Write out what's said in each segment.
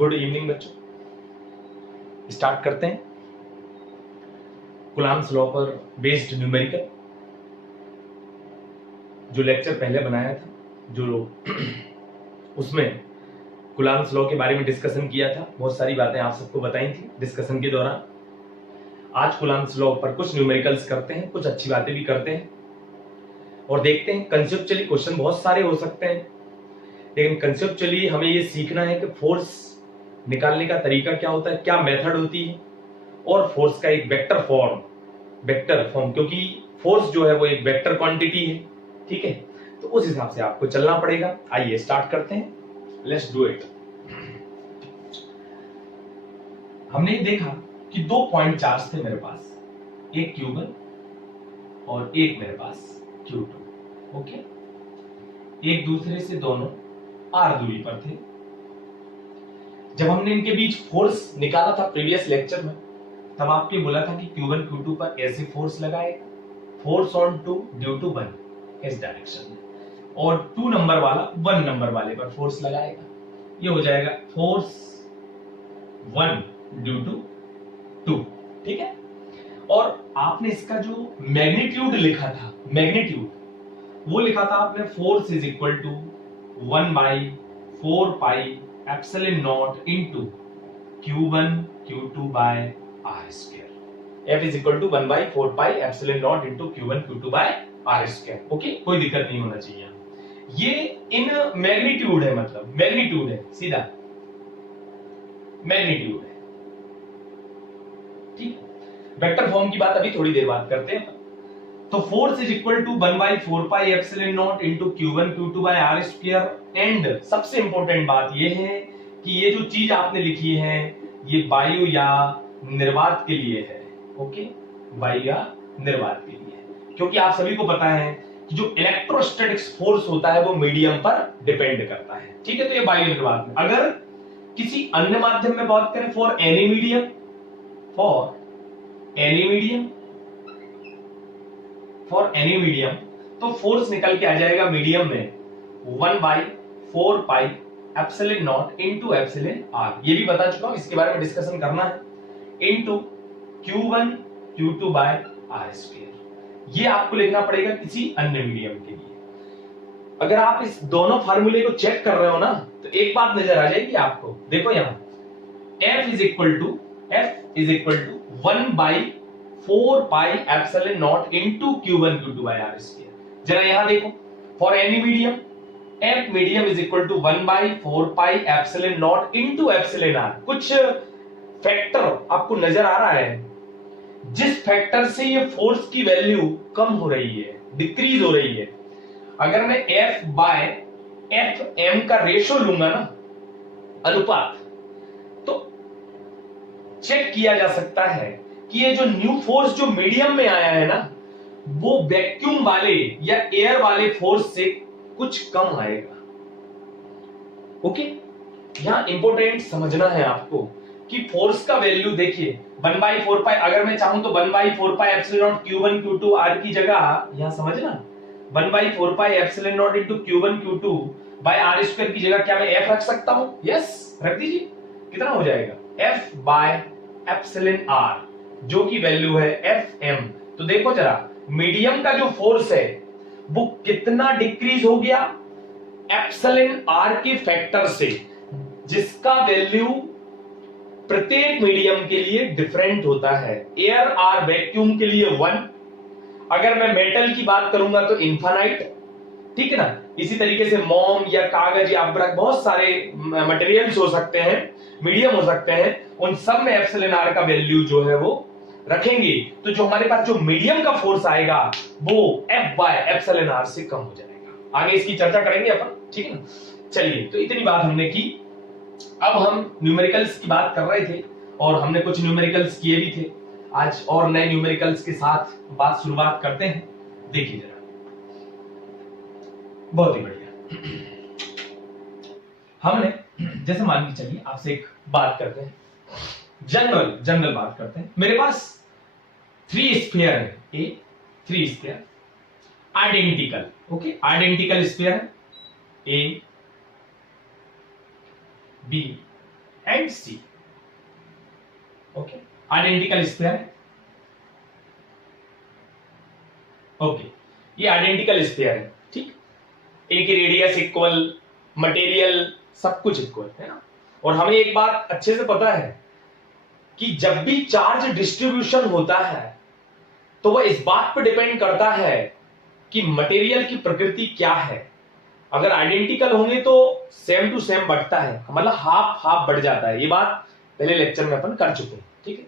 Good evening बच्चों। Start करते हैं कुलाम्स लॉ पर बेस्ड न्यूमेरिकल। जो लेक्चर पहले बनाया था, जो उसमें कुलाम्स लॉ के बारे में डिस्कशन किया था, बहुत सारी बातें आप सबको बताई थी डिस्कशन के दौरान। आज कुलाम्स लॉ पर कुछ न्यूमेरिकल्स करते हैं, कुछ अच्छी बातें भी करते हैं और देखते हैं। कंसेप्चुअली क्वेश्चन बहुत सारे हो सकते हैं, लेकिन कंसेप्चुअली हमें ये सीखना है कि फोर्स निकालने का तरीका क्या होता है, क्या मेथड होती है, और फोर्स का एक वेक्टर फॉर्म, क्योंकि फोर्स जो है वो एक वेक्टर क्वांटिटी है, ठीक है। तो उस हिसाब से आपको चलना पड़ेगा। आइए स्टार्ट करते हैं, लेट्स डू इट। हमने देखा कि दो पॉइंट चार्ज थे मेरे पास, एक Q1 और एक मेरे पास Q2, ओके। एक दूसरे से दोनों r दूरी पर थे। जब हमने इनके बीच फोर्स निकाला था प्रीवियस लेक्चर में, तब आपने बोला था कि Q1 Q2 पर ऐसे फोर्स लगाएगा, फोर्स ऑन 2 ड्यू टू 1 इस डायरेक्शन में, और 2 नंबर वाला 1 नंबर वाले पर फोर्स लगाएगा। ये हो जाएगा फोर्स 1 ड्यू टू 2, ठीक है। और आपने इसका जो मैग्नीट्यूड लिखा था, वो लिखा था आपने, force is equal to 1/4 pi epsilon naught into Q1 Q2 by r square. F is equal to 1/4 pi epsilon naught into Q1 Q2 by r square, okay. कोई दिक्कत नहीं होना चाहिए। ये इन मैग्नीट्यूड है, मतलब मैग्नीट्यूड है, सीधा मैग्नीट्यूड है, ठीक। वेक्टर फॉर्म की बात अभी थोड़ी देर बाद करते हैं। तो force is equal to 1/4 pi epsilon naught into Q1 Q2 by r square. And सबसे इंपॉर्टेंट बात यह है कि ये जो चीज आपने लिखी है ये वायु या निर्वात के लिए है, ओके, वायु या निर्वात के लिए है। क्योंकि आप सभी को पता है कि जो इलेक्ट्रोस्टैटिक्स फोर्स होता है वो मीडियम पर डिपेंड करता है, ठीक है। तो ये वायु निर्वात में। अगर किसी अन्य माध्यम में बात करें, फॉर एनी मीडियम, तो फोर्स निकल के आ जाएगा मीडियम में 1/4 pi epsilon naught into epsilon r। ये भी बता चुका हूं, इसके बारे में डिस्कशन करना है, into Q1 Q2 by r square. ये आपको लिखना पड़ेगा किसी अन्य मीडियम के लिए। अगर आप इस दोनों फार्मूले को चेक कर रहे हो ना, तो एक बात नजर आ जाएगी आपको। देखो यहां F is equal to 1/4 pi epsilon naught into Q1 Q2 by r square. जरा यहां देखो, for any medium F medium is equal to 1/4 pi epsilon naught into epsilon r। कुछ फैक्टर आपको नजर आ रहा है, जिस फैक्टर से ये फोर्स की वैल्यू कम हो रही है, डिक्रीज हो रही है। अगर मैं F बाय FM का रेशो लूंगा ना, अनुपात, तो चेक किया जा सकता है कि ये जो न्यू फोर्स जो मीडियम में आया है ना, वो वैक्यूम वाले या एयर वाले फोर्स से कुछ कम आएगा, ओके। यहां इंपॉर्टेंट समझना है आपको कि फोर्स का वैल्यू देखिए 1/4 पाई। अगर मैं चाहूं तो 1/4 pi epsilon not Q1 Q2 r की जगह यहां समझना 1/4 pi epsilon naught into Q1 Q2 by r square की जगह क्या मैं F रख सकता हूं? यस, रख दीजिए। कितना हो जाएगा? F बाय एप्सिलॉन r, जो की वैल्यू है Fm। तो देखो जरा, मीडियम का जो फोर्स है वो कितना डिक्रीज हो गया? एप्सिलॉन r के फैक्टर से, जिसका वैल्यू प्रत्येक मीडियम के लिए डिफरेंट होता है। एयर और वैक्यूम के लिए 1, अगर मैं मेटल की बात करूंगा तो इनफाइनाइट, ठीक है ना। इसी तरीके से मोम या कागज या अब्रक, बहुत सारे मटेरियल्स हो सकते हैं, मीडियम हो सकते हैं, उन सब में एप्सिलॉन r का वैल्यू जो है वो रखेंगे। तो जो हमारे पास जो मीडियम का फोर्स आएगा वो F बाय एप्सिलॉन r से कम हो जाएगा। आगे इसकी चर्चा करेंगे अपन, ठीक है ना। चलिए, तो इतनी बात हमने की। अब हम न्यूमेरिकल्स की बात कर रहे थे और हमने कुछ न्यूमेरिकल्स किए भी थे। आज और नए न्यूमेरिकल्स के साथ बात शुरुआत करते हैं। देखिए जरा, बहुत ही बढ़िया। हमने जैसे मान के चलिए, आपसे एक बात करते हैं, जनरल बात करते हैं। मेरे पास 3 स्फीयर है, a 3 sphere identical, okay, identical sphere है, A B and C. Okay, identical sphere है। ओके, ये आइडेंटिकल स्फीयर है, ठीक। इनकी रेडियस इक्वल, मटेरियल सब कुछ इक्वल है ना। और हमें एक बात अच्छे से पता है कि जब भी चार्ज डिस्ट्रीब्यूशन होता है तो वह इस बात पर डिपेंड करता है कि मटेरियल की प्रकृति क्या है। अगर आइडेंटिकल होंगे तो सेम टू सेम बढ़ता है, मतलब हाफ हाफ बढ़ जाता है। ये बात पहले लेक्चर में अपन कर चुके हैं, ठीक है।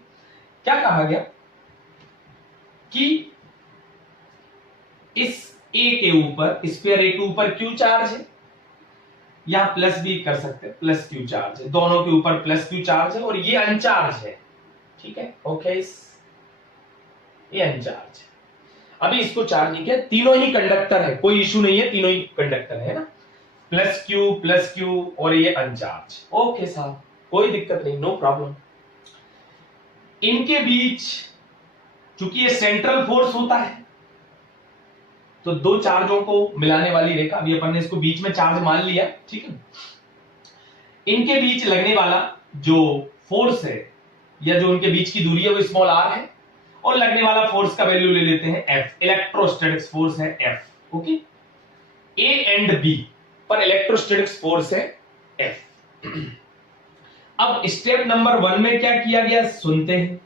क्या कहा गया कि इस ए के ऊपर, स्फीयर ए के ऊपर क्यू चार्ज है, या प्लस भी कर सकते हैं, प्लस क्यू चार्ज है, दोनों के ऊपर प्लस क्यू चार्ज है, और ये अनचार्ज है, ठीक है। ओके, ये अनचार्ज है। अभी इसको चार्ज नहीं किया, तीनों ही कंडक्टर है, कोई इशू नहीं है, तीनों ही कंडक्टर है ना, प्लस क्यू और ये अनचार्ज। ओके साहब, कोई दिक्कत नहीं, नो प्रॉब्लम। इनके बीच चूंकि ये सेंट्रल फोर्स होता है तो दो चार्जों को मिलाने वाली रेखा, अभी अपन ने इसको बीच में चार्ज मान लिया, ठीक है। इनके बीच लगने वाला जो फोर्स है या जो उनके बीच की दूरी है वो स्मॉल आर है, और लगने वाला फोर्स का वैल्यू ले लेते हैं एफ, इलेक्ट्रोस्टैटिक्स फोर्स है F. Okay, A and B पर इलेक्ट्रोस्टैटिक्स फोर्स है एफ। अब स्टेप नंबर 1 में क्या किया गया सुनते हैं।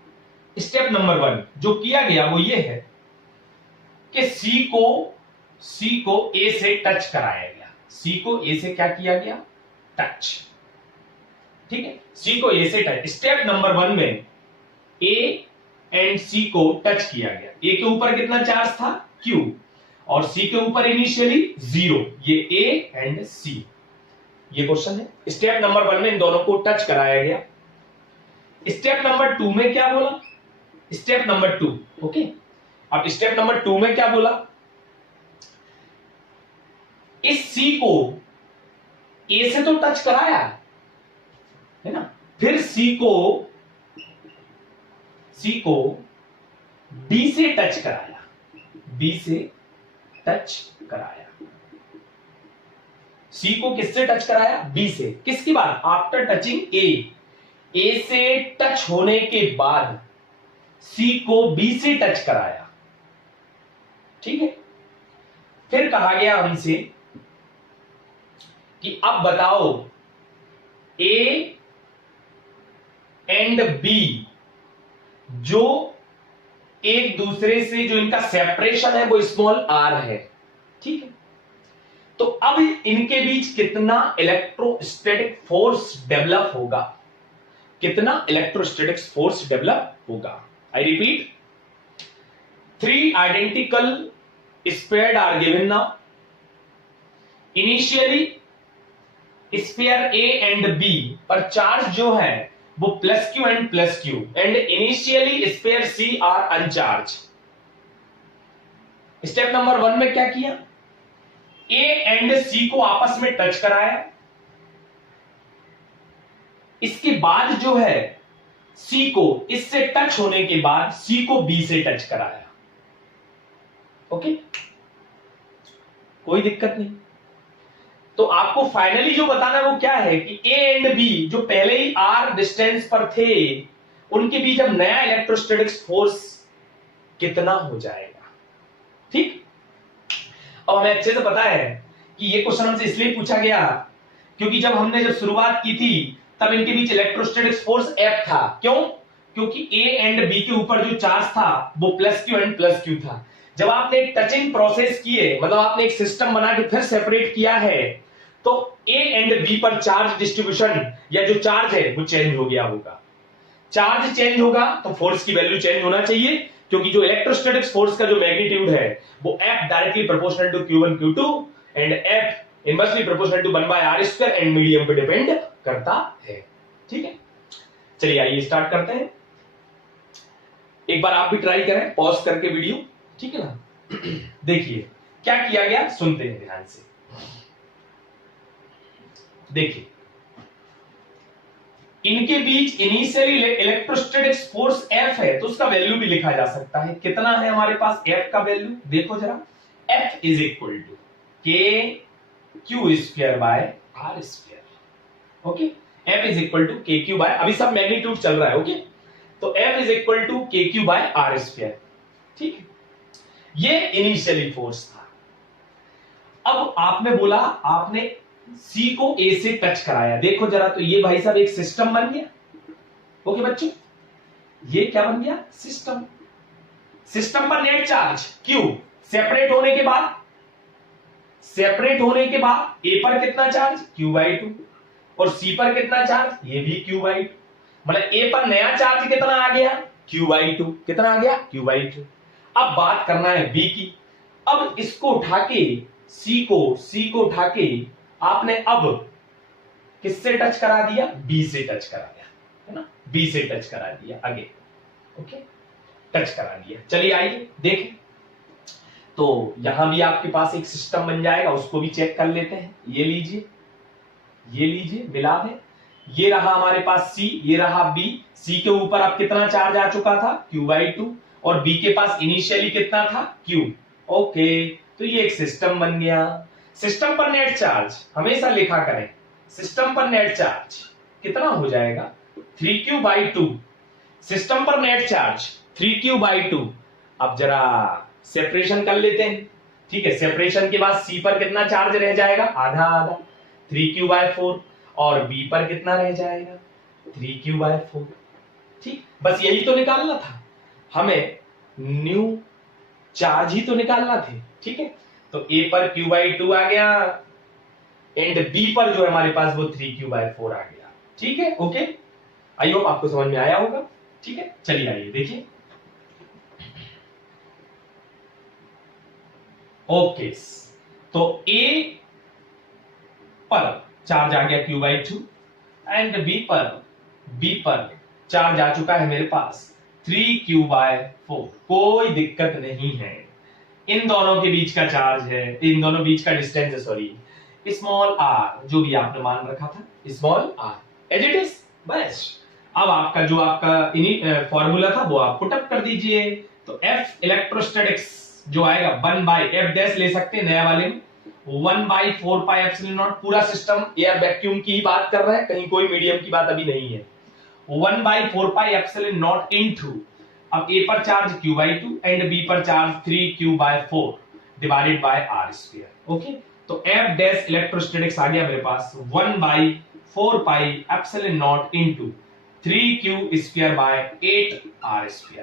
स्टेप नंबर 1 जो किया गया वो ये है कि सी को ए से टच कराया गया। सी को ए से क्या किया गया, टच, ठीक है। सी को ए से टच। स्टेप नंबर 1 में ए एंड सी को टच किया गया। ए के ऊपर कितना चार्ज था, Q, और सी के ऊपर इनिशियली 0। ये ए एंड सी, ये क्वेश्चन है। स्टेप नंबर 1 में इन दोनों को टच कराया गया। स्टेप नंबर 2 में क्या बोला, स्टेप नंबर 2, ओके। अब स्टेप नंबर 2 में क्या बोला, इस सी को ए से तो टच कराया है ना, फिर सी को बी से टच कराया, बी से टच कराया। सी को किससे टच कराया, बी से। किसके बाद, आफ्टर टचिंग ए से टच होने के बाद सी को बी से टच कराया, ठीक है। फिर कहा गया हमसे कि अब बताओ ए एंड बी जो एक दूसरे से जो इनका सेपरेशन है वो स्मॉल आर है, ठीक है। तो अब इनके बीच कितना इलेक्ट्रोस्टैटिक फोर्स डेवलप होगा, कितना इलेक्ट्रोस्टैटिक फोर्स डेवलप होगा। I repeat, 3 identical sphere are given now. Initially sphere A and B पर चार्ज जो है वो plus Q and initially sphere C are uncharged. Step number 1 में क्या किया, ए एंड सी को आपस में टच कराया। इसके बाद जो है सी को इससे टच होने के बाद सी को बी से टच कराया, ओके, कोई दिक्कत नहीं। तो आपको फाइनली जो बताना है वो क्या है कि ए एंड बी जो पहले ही आर डिस्टेंस पर थे उनके बीच अब नया इलेक्ट्रोस्टैटिक्स फोर्स कितना हो जाएगा, ठीक। अब हमें अच्छे से पता है कि ये क्वेश्चन हमसे इसलिए पूछा गया क्योंकि जब शुरुआत की थी तब इनके बीच इलेक्ट्रोस्टैटिक्स फोर्स F था। क्यों, क्योंकि ए एंड बी के ऊपर जो चार्ज था वो प्लस क्यू था। जब आपने एक टचिंग प्रोसेस किए, मतलब आपने एक सिस्टम बना के फिर सेपरेट किया है, तो ए एंड बी पर चार्ज डिस्ट्रीब्यूशन या जो चार्ज है वो चेंज हो गया होगा। चार्ज चेंज होगा तो फोर्स की वैल्यू चेंज होना चाहिए, क्योंकि जो इलेक्ट्रोस्टैटिक्स फोर्स का जो मैग्नीट्यूड है वो F directly proportional to Q1 Q2 and F inversely proportional to 1/r² and medium पे डिपेंड करता है, ठीक है। चलिए आइए स्टार्ट करते हैं। एक बार आप भी ट्राई करें पॉज करके वीडियो, ठीक है ना। देखिए क्या किया गया, सुनते हैं ध्यान से। देखिए इनके बीच इनिशियली इलेक्ट्रोस्टैटिक्स फोर्स F है तो उसका वैल्यू भी लिखा जा सकता है। कितना है हमारे पास F का वैल्यू, देखो जरा, F is equal to K Q² by R², okay. F is equal to K Q by, अभी सब मैग्नीट्यूड चल रहा है, ओके। तो F is equal to K Q by R square, ठीक है। ये इनिशियली फोर्स था। अब आपने बोला, आपने C को A से टच कराया, देखो जरा, तो ये भाई साहब एक सिस्टम बन गया, ओके बच्चों, ये क्या बन गया, सिस्टम। सिस्टम पर नेट चार्ज Q सेपरेट होने के बाद, A पर कितना चार्ज Q/2 और C पर कितना चार्ज, ये भी Q/2, मतलब A पर नया चार्ज कितना आ गया, Q/2, कितना आ गया, Q/2। अब बात करना है B की। अब इसको उठा के C को उठा के आपने अब किससे टच करा दिया, B से टच करा दिया, है ना, B से टच करा दिया, आगे ओके, टच करा दिया। चलिए आइए देखें, तो यहां भी आपके पास एक सिस्टम बन जाएगा, उसको भी चेक कर लेते हैं। ये लीजिए, मिला दें, ये रहा हमारे पास C, ये रहा B। C के ऊपर अब कितना चार्ज आ चुका था, Q/2, और B के पास इनिशियली कितना था, Q, ओके। तो ये एक सिस्टम बन गया। सिस्टम पर नेट चार्ज हमेशा लिखा करें, सिस्टम पर नेट चार्ज कितना हो जाएगा, 3Q/2। सिस्टम पर नेट चार्ज 3Q/2। अब जरा सेपरेशन कर लेते हैं, ठीक है। सेपरेशन के बाद C पर कितना चार्ज रह जाएगा, आधा आधा, 3Q/4, और B पर कितना रह जाएगा, 3Q/4, ठीक। बस यही तो निकालना था हमें, न्यू चार्ज ही तो निकालना थे, ठीक है। तो A पर Q/2 आ गया एंड B पर जो है हमारे पास वो 3Q/4 आ गया, ठीक है, ओके। आई होप आपको समझ में आया होगा, ठीक है। चलिए आइए देखिए, ओके। तो A पर चार्ज आ गया Q/2 एंड B पर चार्ज आ चुका है मेरे पास 3Q/4, कोई दिक्कत नहीं है। इन दोनों के बीच का चार्ज है, इन दोनों बीच का डिस्टेंस है, सॉरी, स्मॉल r, जो भी आपने मान रखा था, small r as it is, बस। अब आपका जो आपका फॉर्मूला था वो आप पुटअप कर दीजिए। तो F इलेक्ट्रोस्टैटिक्स जो आएगा 1/F डैश ले सकते हैं नया वाले में, 1/4πε0, पूरा सिस्टम एयर वैक्यूम की ही बात कर रहे हैं, कहीं कोई मीडियम की बात अभी नहीं है। 1/4πε0 इनटू, अब A पर चार्ज Q/2 एंड B पर charge 3Q/4 divided by r square, okay. तो F डैश इलेक्ट्रोस्टैटिक्स आ गया मेरे पास 1/4πε0 इनटू 3Q²/8r²।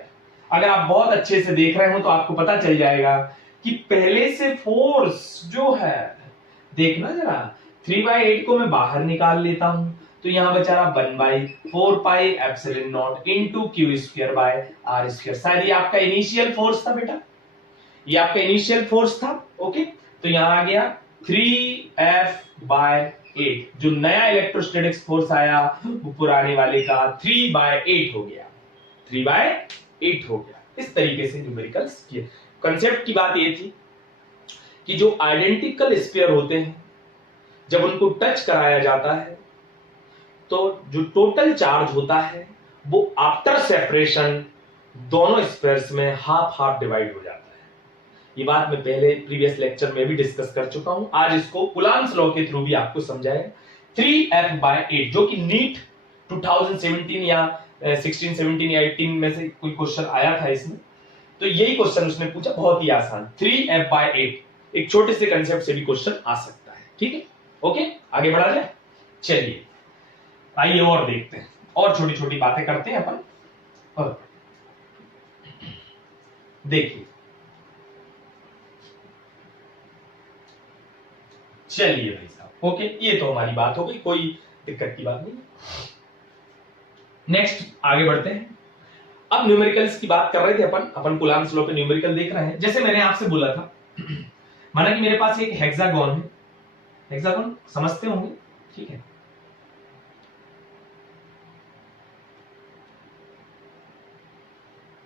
अगर आप बहुत अच्छे से देख रहे हो तो आपको पता चल जाएगा कि पहले से फोर्स जो है, देखना जरा, 3/8 को मैं बाहर निकाल लेता हूं, तो यहां बचा रहा 1/4πε0 इनटू Q²/r²। शायद ये आपका इनिशियल फोर्स था बेटा, ये आपका इनिशियल फोर्स था, ओके। तो यहां आ गया 3F/8, जो नया इलेक्ट्रोस्टैटिक्स फोर्स आया वो पुराने वाले का 3/8 हो गया, 3/8 हो गया। इस तरीके से न्यूमेरिकल्स किए। कंसेप्ट की बात ये थी कि जो आइडेंटिकल स्फीयर होते हैं, जब उनको टच कराया जाता है तो जो टोटल चार्ज होता है वो आफ्टर सेपरेशन दोनों स्फीयर्स में हाफ हाफ डिवाइड हो जाता है। ये बात मैं पहले प्रीवियस लेक्चर में भी डिस्कस कर चुका हूं, आज इसको कुलाम्स लॉ के थ्रू भी आपको समझाया। 3F/8 जो कि नीट 2017 या 16, 17 या 18 में से कोई क्वेश्चन आया था इसमें, तो यही क्वेश्चन उसने पूछा, बहुत ही आसान। 3F/8 एक छोटे से कंसेप्ट से भी क्वेश्चन आ सकता है, ठीक है, ओके। आगे बढ़ा जाए, चलिए आइए और देखते हैं, और छोटी छोटी बातें करते हैं अपन। और देखिए, चलिए भाई साहब, ओके, ये तो हमारी बात हो गई, कोई दिक्कत की बात नहीं। नेक्स्ट आगे बढ़ते हैं। अब न्यूमेरिकल्स की बात कर रहे थे अपन कुलाम्स लॉ पे न्यूमेरिकल देख रहे हैं। जैसे मैंने आपसे बोला था, माना कि मेरे पास एक हेक्सागोन है, हेक्सागोन समझते होंगे, ठीक है।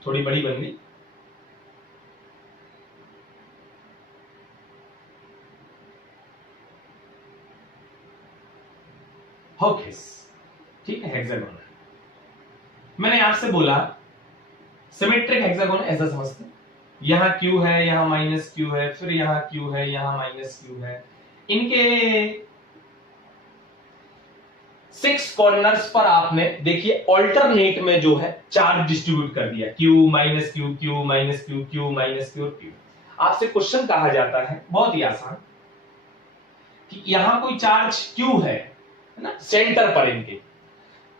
थोड़ी बड़ी बन गई, ओके, ठीक है, हेक्सागोन। मैंने आपसे बोला सिमेट्रिक हेक्सागोन ऐसा समझते हैं, यहां Q है, यहां -Q है, फिर यहां Q है, यहां -Q है, इनके 6 कॉर्नर्स पर आपने देखिए ऑल्टरनेट में जो है चार्ज डिस्ट्रीब्यूट कर दिया, Q minus Q, Q minus Q, Q minus Q और Q। आपसे क्वेश्चन कहा जाता है बहुत ही आसान कि यहां कोई चार्ज Q है ना सेंटर पर इनके,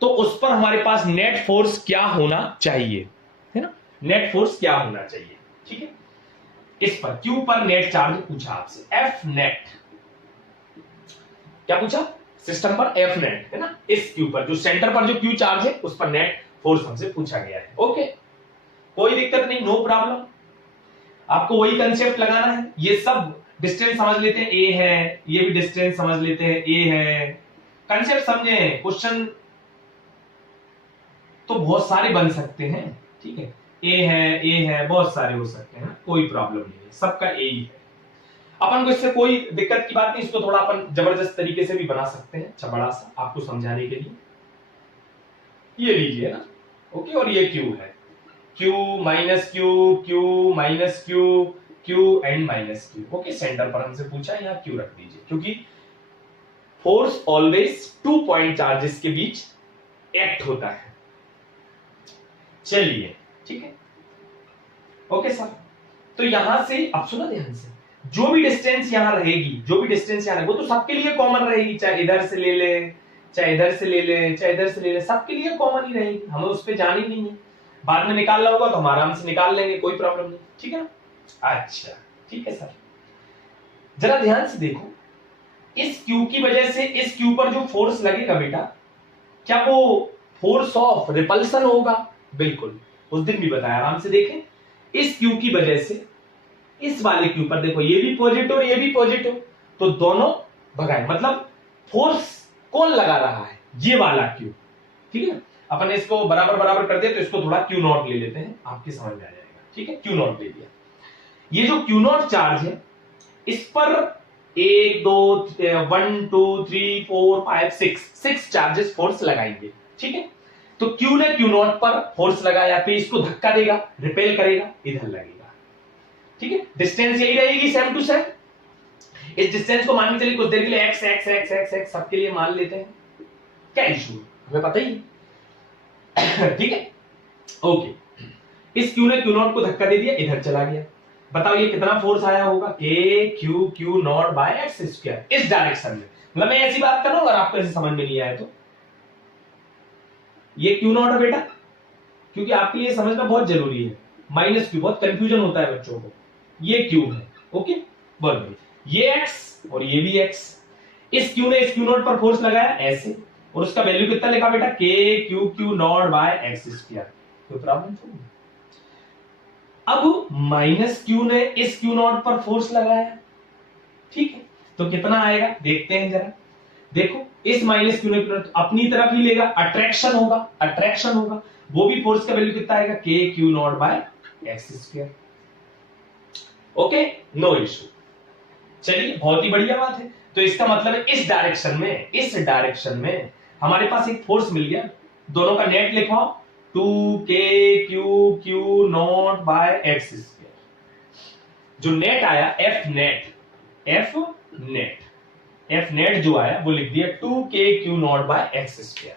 तो उस पर हमारे पास नेट फोर्स क्या होना चाहिए, है ना, नेट फोर्स क्या होना चाहिए। ठीक है, इस पर Q पर नेट चार्ज पूछा आपसे, F नेट क्या पूछा, सिस्टम पर F नेट है ना, इस Q पर जो सेंटर पर जो Q चार्ज है उस पर नेट फोर्स हमसे पूछा गया है। ओके, कोई दिक्कत नहीं, नो प्रॉब्लम। आपको वही कंसेप्ट लगाना है, ये सब डिस्टेंस समझ लेते हैं A है, ये भी डिस्टेंस समझ लेते हैं A है, कंसेप्ट समझे। क्वेश्चन तो बहुत सारे बन सकते हैं, ठीक है, A है बहुत सारे हो सकते हैं, कोई प्रॉब्लम नहीं है, सबका A ही है। अपन को इससे कोई दिक्कत की बात नहीं, इसको थोड़ा अपन जबरदस्त तरीके से भी बना सकते हैं, अच्छा बड़ा सा आपको समझाने के लिए। ये लीजिए ना, ओके, और ये Q है, Q minus Q, Q minus Q, Q and minus Q. Okay, centre पर हमसे पूछा है, यहाँ Q रख दीजिए, क्योंकि फोर्स ऑलवेज 2 पॉइंट चार्जेस के बीच एक्ट होता है। चलिए ठीक है, ओके सर। तो यहां से अब सुना ध्यान से, जो भी डिस्टेंस यहां रहेगी, जो भी डिस्टेंस यहां रहेगी वो तो सबके लिए कॉमन रहेगी, चाहे इधर से ले ले, चाहे इधर से ले ले, चाहे इधर से ले ले, सबके लिए कॉमन ही रहेगी, हमें उस पर जाना ही नहीं है। बाद में निकालना होगा तो हम आराम से निकाल लेंगे, कोई प्रॉब्लम नहीं, ठीक है ना। अच्छा ठीक है सर, जरा ध्यान से देखो, इस Q की वजह से इस Q पर जो फोर्स लगेगा बेटा, क्या वो फोर्स ऑफ रिपल्सन होगा? बिल्कुल, उस दिन भी बताया, आराम से देखें, इस Q की वजह से इस वाले Q पर देखो, ये भी पॉजिटिव और ये भी पॉजिटिव, तो दोनों भगाए, मतलब फोर्स कौन लगा रहा है? ये वाला Q, ठीक है ना। अपन इसको बराबर बराबर कर दिया तो इसको थोड़ा Q नॉट ले लेते हैं, आपकी समझ में आ जाएगा, ठीक है। Q नॉट ले लिया, ये जो Q नॉट चार्ज है इस पर 1 2 1 2 3 4 5 6 चार्जेस फोर्स लगाएंगे, ठीक है। तो Q ने Q नॉट पर फोर्स लगाया तो इसको धक्का देगा, रिपेल करेगा, इधर लगेगा, ठीक है। डिस्टेंस यही रहेगी सेम टू सेम, इस डिस्टेंस को मान के चलिए कुछ देर के लिए x x x x x सबके लिए मान लेते हैं, क्या इशू, हमें पता ही है ठीक है, ओके। इस Q ने Q नॉट को धक्का दे दिया, इधर चला गया, बताओ ये कितना फोर्स आया होगा, K Q Q not by x square, इस डायरेक्शन में। मतलब मैं ऐसी बात कर रहा हूं, अगर आपको ऐसे समझ में नहीं आया तो ये Q नॉट है बेटा, क्योंकि आपके लिए समझना बहुत जरूरी है, माइनस Q बहुत कंफ्यूजन होता है बच्चों को, ये Q है, ओके, बहुत बढ़िया, ये x और ये भी x, इस Q ने इस Q नॉट पर फोर्स लगाया ऐसे, और उसका वैल्यू कितना लिखा बेटा, K Q Q not by x square, कोई प्रॉब्लम नहीं। अब माइनस Q ने इस Q नॉट पर फोर्स लगाया, ठीक है, तो कितना आएगा देखते हैं जरा, देखो इस माइनस Q ने अपनी तरफ ही लेगा, अट्रैक्शन होगा, अट्रैक्शन होगा, वो भी फोर्स का वैल्यू कितना आएगा, K Q not by x square, okay, no issue. चलिए बहुत ही बढ़िया बात है, तो इसका मतलब है इस डायरेक्शन में हमारे पास एक फोर्स मिल गया, दोनों का नेट लिखवाओ, 2k q q not by x square, जो नेट आया f नेट जो आया वो लिख दिया 2k q not by x square,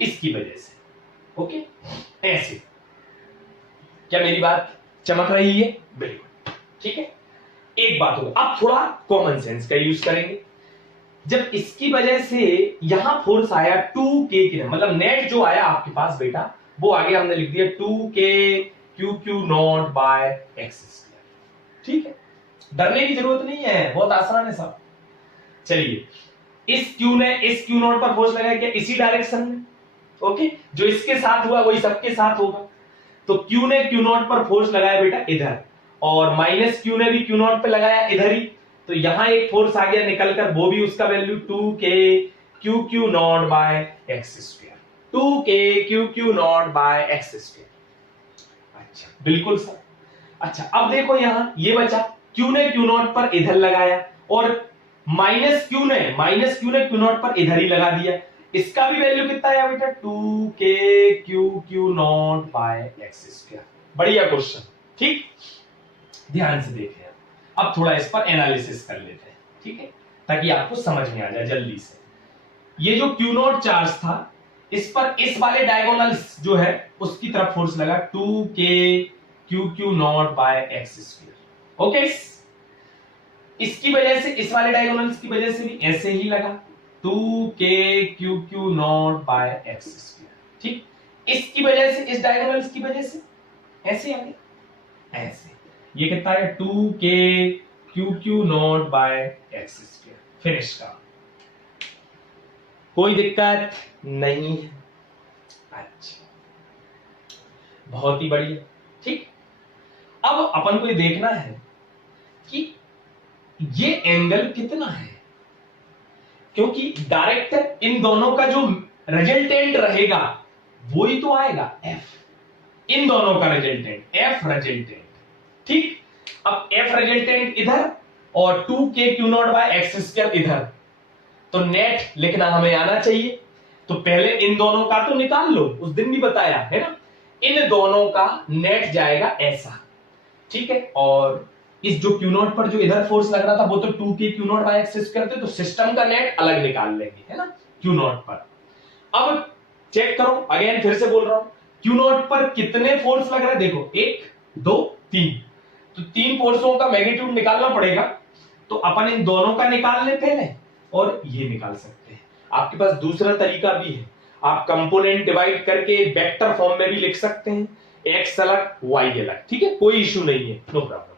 इसकी वजह से, ओके, ऐसे। क्या मेरी बात चमक रही है? बिल्कुल, ठीक है। एक बात होगा, अब थोड़ा कॉमन सेंस का यूज करेंगे, जब इसकी वजह से यहां फोर्स आया 2k की, मतलब नेट जो आया आपके पास बेटा वो आगे हमने लिख दिया 2k q q not by x square, ठीक है, डरने की जरूरत नहीं है, बहुत आसान है सब। चलिए, इस Q ने इस Q नॉट पर फोर्स लगाया क्या, इसी डायरेक्शन में, ओके, जो इसके साथ हुआ वही सबके साथ होगा, तो Q ने Q नॉट पर फोर्स लगाया बेटा इधर, और माइनस Q ने भी Q नॉट पे लगाया इधर ही, तो यहां एक फोर्स आ गया निकलकर, वो भी उसका value 2k q q not by x square, 2k q q not by x square. अच्छा बिल्कुल सर। अच्छा अब देखो यहां ये बचा, Q ने Q नॉट पर इधर लगाया, और माइनस Q ने Q नॉट पर इधर ही लगा दिया, इसका भी वैल्यू कितना है बेटा, 2k q q not by x square. बढ़िया क्वेश्चन, ठीक, ध्यान से देखें। अब थोड़ा इस पर एनालिसिस कर लेते हैं, ठीक है, ताकि आपको समझ में आ जाए जल्दी से। ये जो Q नॉट चार्ज था इस पर इस वाले डायगोनल्स जो है उसकी तरफ फोर्स लगा 2k QQ naught by X square. Okay, इसकी वजह से इस वाले डायगोनल्स की वजह से भी ऐसे ही लगा 2k QQ naught by X square. ठीक, इसकी वजह से इस डायगोनल्स की वजह से ऐसे आ गया, ऐसे ये कितना है 2k QQ naught by X square. Finish का, कोई दिक्कत नहीं है। अच्छा, बहुत ही बढ़िया। ठीक, अब अपन को ये देखना है कि ये एंगल कितना है, क्योंकि डायरेक्ट इन दोनों का जो रिजल्टेंट रहेगा वो ही तो आएगा एफ। इन दोनों का रिजल्टेंट एफ रिजल्टेंट। ठीक, अब एफ रिजल्टेंट इधर और 2k Q not by X square इधर, तो नेट लिखना हमें आना चाहिए। तो पहले इन दोनों का तो निकाल लो, उस दिन भी बताया है ना। इन दोनों का नेट जाएगा ऐसा, ठीक है। और इस जो Q नॉट पर जो इधर फोर्स लग रहा था वो तो 2k Q not by X square थे, तो सिस्टम का नेट अलग निकाल लेंगे, है ना, Q नॉट पर। अब चेक करो, अगेन फिर से बोल रहा हूं, Q नॉट पर कितने फोर्स लग रहा है, देखो 1 2 3, तो 3 फोर्सों का मैग्नीट्यूड निकालना पड़ेगा। तो अपन इन दोनों का निकाल ले पहले और ये निकाल सकते हैं। आपके पास दूसरा तरीका भी है, आप कंपोनेंट डिवाइड करके वेक्टर फॉर्म में भी लिख सकते हैं, एक्स अलग वाई अलग, ठीक है, कोई इश्यू नहीं है, नो प्रॉब्लम।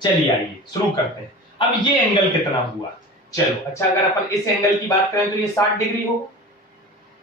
चलिए आइए शुरू करते हैं। अब ये एंगल कितना हुआ, चलो अच्छा, अगर अपन इस एंगल की बात करें तो ये 60 डिग्री होगा।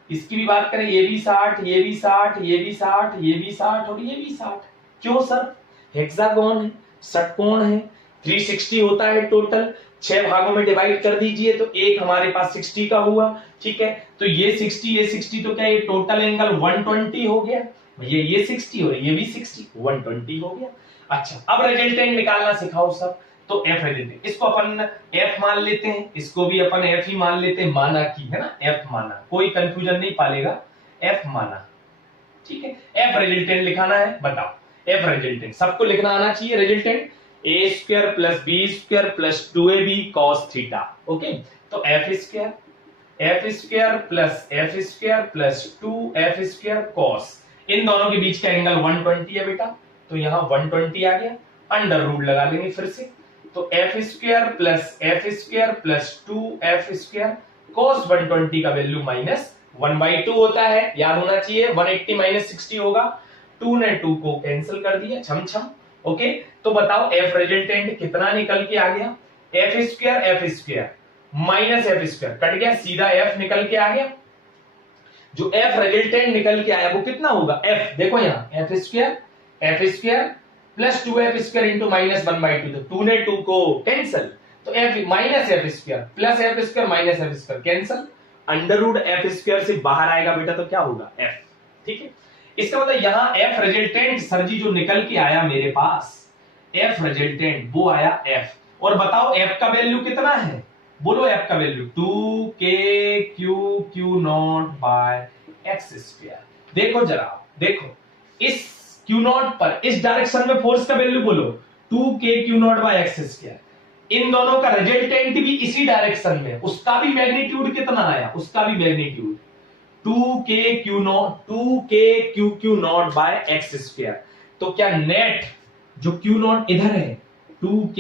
इसकी भी बात करें, ये भी 60, ये भी 60, ये भी 60, ये भी 60 और ये भी 60। क्यों सर, हेक्सागोन है, षटकोण है, 360 होता है टोटल, 6 भागों में डिवाइड कर दीजिए तो एक हमारे पास 60 का हुआ, ठीक है। तो ये 60 तो क्या ये टोटल एंगल 120 हो गया, ये 60 और ये भी 60, 120 हो गया। अच्छा, अब रिजल्टेंट निकालना सिखाओ सब, तो एफ रिजल्टेंट, इसको अपन एफ मान लेते हैं, इसको भी अपन एफ ही मान लेते हैं, माना की, है ना, एफ माना, कोई कंफ्यूजन नहीं पालेगा, एफ माना, ठीक है। एफ रिजल्टेंट लिखाना है, बताओ एफ रिजल्टेंट सबको लिखना आना चाहिए। Resultant A square plus B square plus 2ab cos theta. Okay, तो F square plus 2f square cos, इन दोनों के बीच का एंगल 120 है बेटा, तो यहां 120 आ गया, अंडर रूट लगा लेंगे फिर से, तो f square plus 2f square cos 120 का वैल्यू -1/2 होता है, याद होना चाहिए। 180 माइनस 60 होगा, 2 ने 2 को कैंसिल कर दिया, छम छम। ओके, तो बताओ एफ रिजल्टेंट कितना निकल के आ गया, F square minus F square cut गया, सीधा एफ निकल के आ गया। जो एफ रिजल्टेंट निकल के आया वो कितना होगा, एफ देखो यहां F square plus 2f square into -1/2, तो 2 ने 2 को कैंसिल, तो F minus F square plus F square minus F square cancel, under root F square से बाहर आएगा बेटा, तो क्या होगा एफ, ठीक है। इसका मतलब यहां एफ रिजल्टेंट सर जी जो निकल के आया मेरे पास, एफ रिजल्टेंट वो आया एफ। और बताओ एफ का वैल्यू कितना है, बोलो एफ का value 2k Q not by X square. देखो जरा, देखो इस Q नॉट पर इस डायरेक्शन में फोर्स का वैल्यू बोलो 2k Q not by X square, इन दोनों का रिजल्टेंट भी इसी डायरेक्शन में, उसका भी मैग्नीट्यूड कितना आया, उसका भी magnitude 2k Q not by X square. तो क्या नेट जो Q नॉट इधर है 2k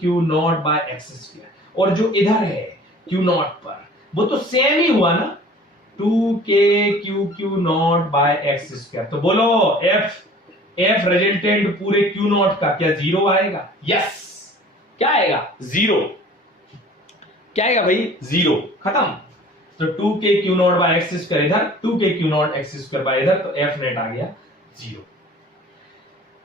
Q not by X square, और जो इधर है Q नॉट पर वो तो सेम ही हुआ ना, 2k Q not by X square. तो बोलो एफ रिजल्टेंट पूरे Q नॉट का क्या 0 आएगा, यस, क्या आएगा 0, क्या आएगा भाई 0, खत्म। तो 2k Q not by X square इधर, 2k Q naught X square by इधर, तो एफ नेट आ गया 0।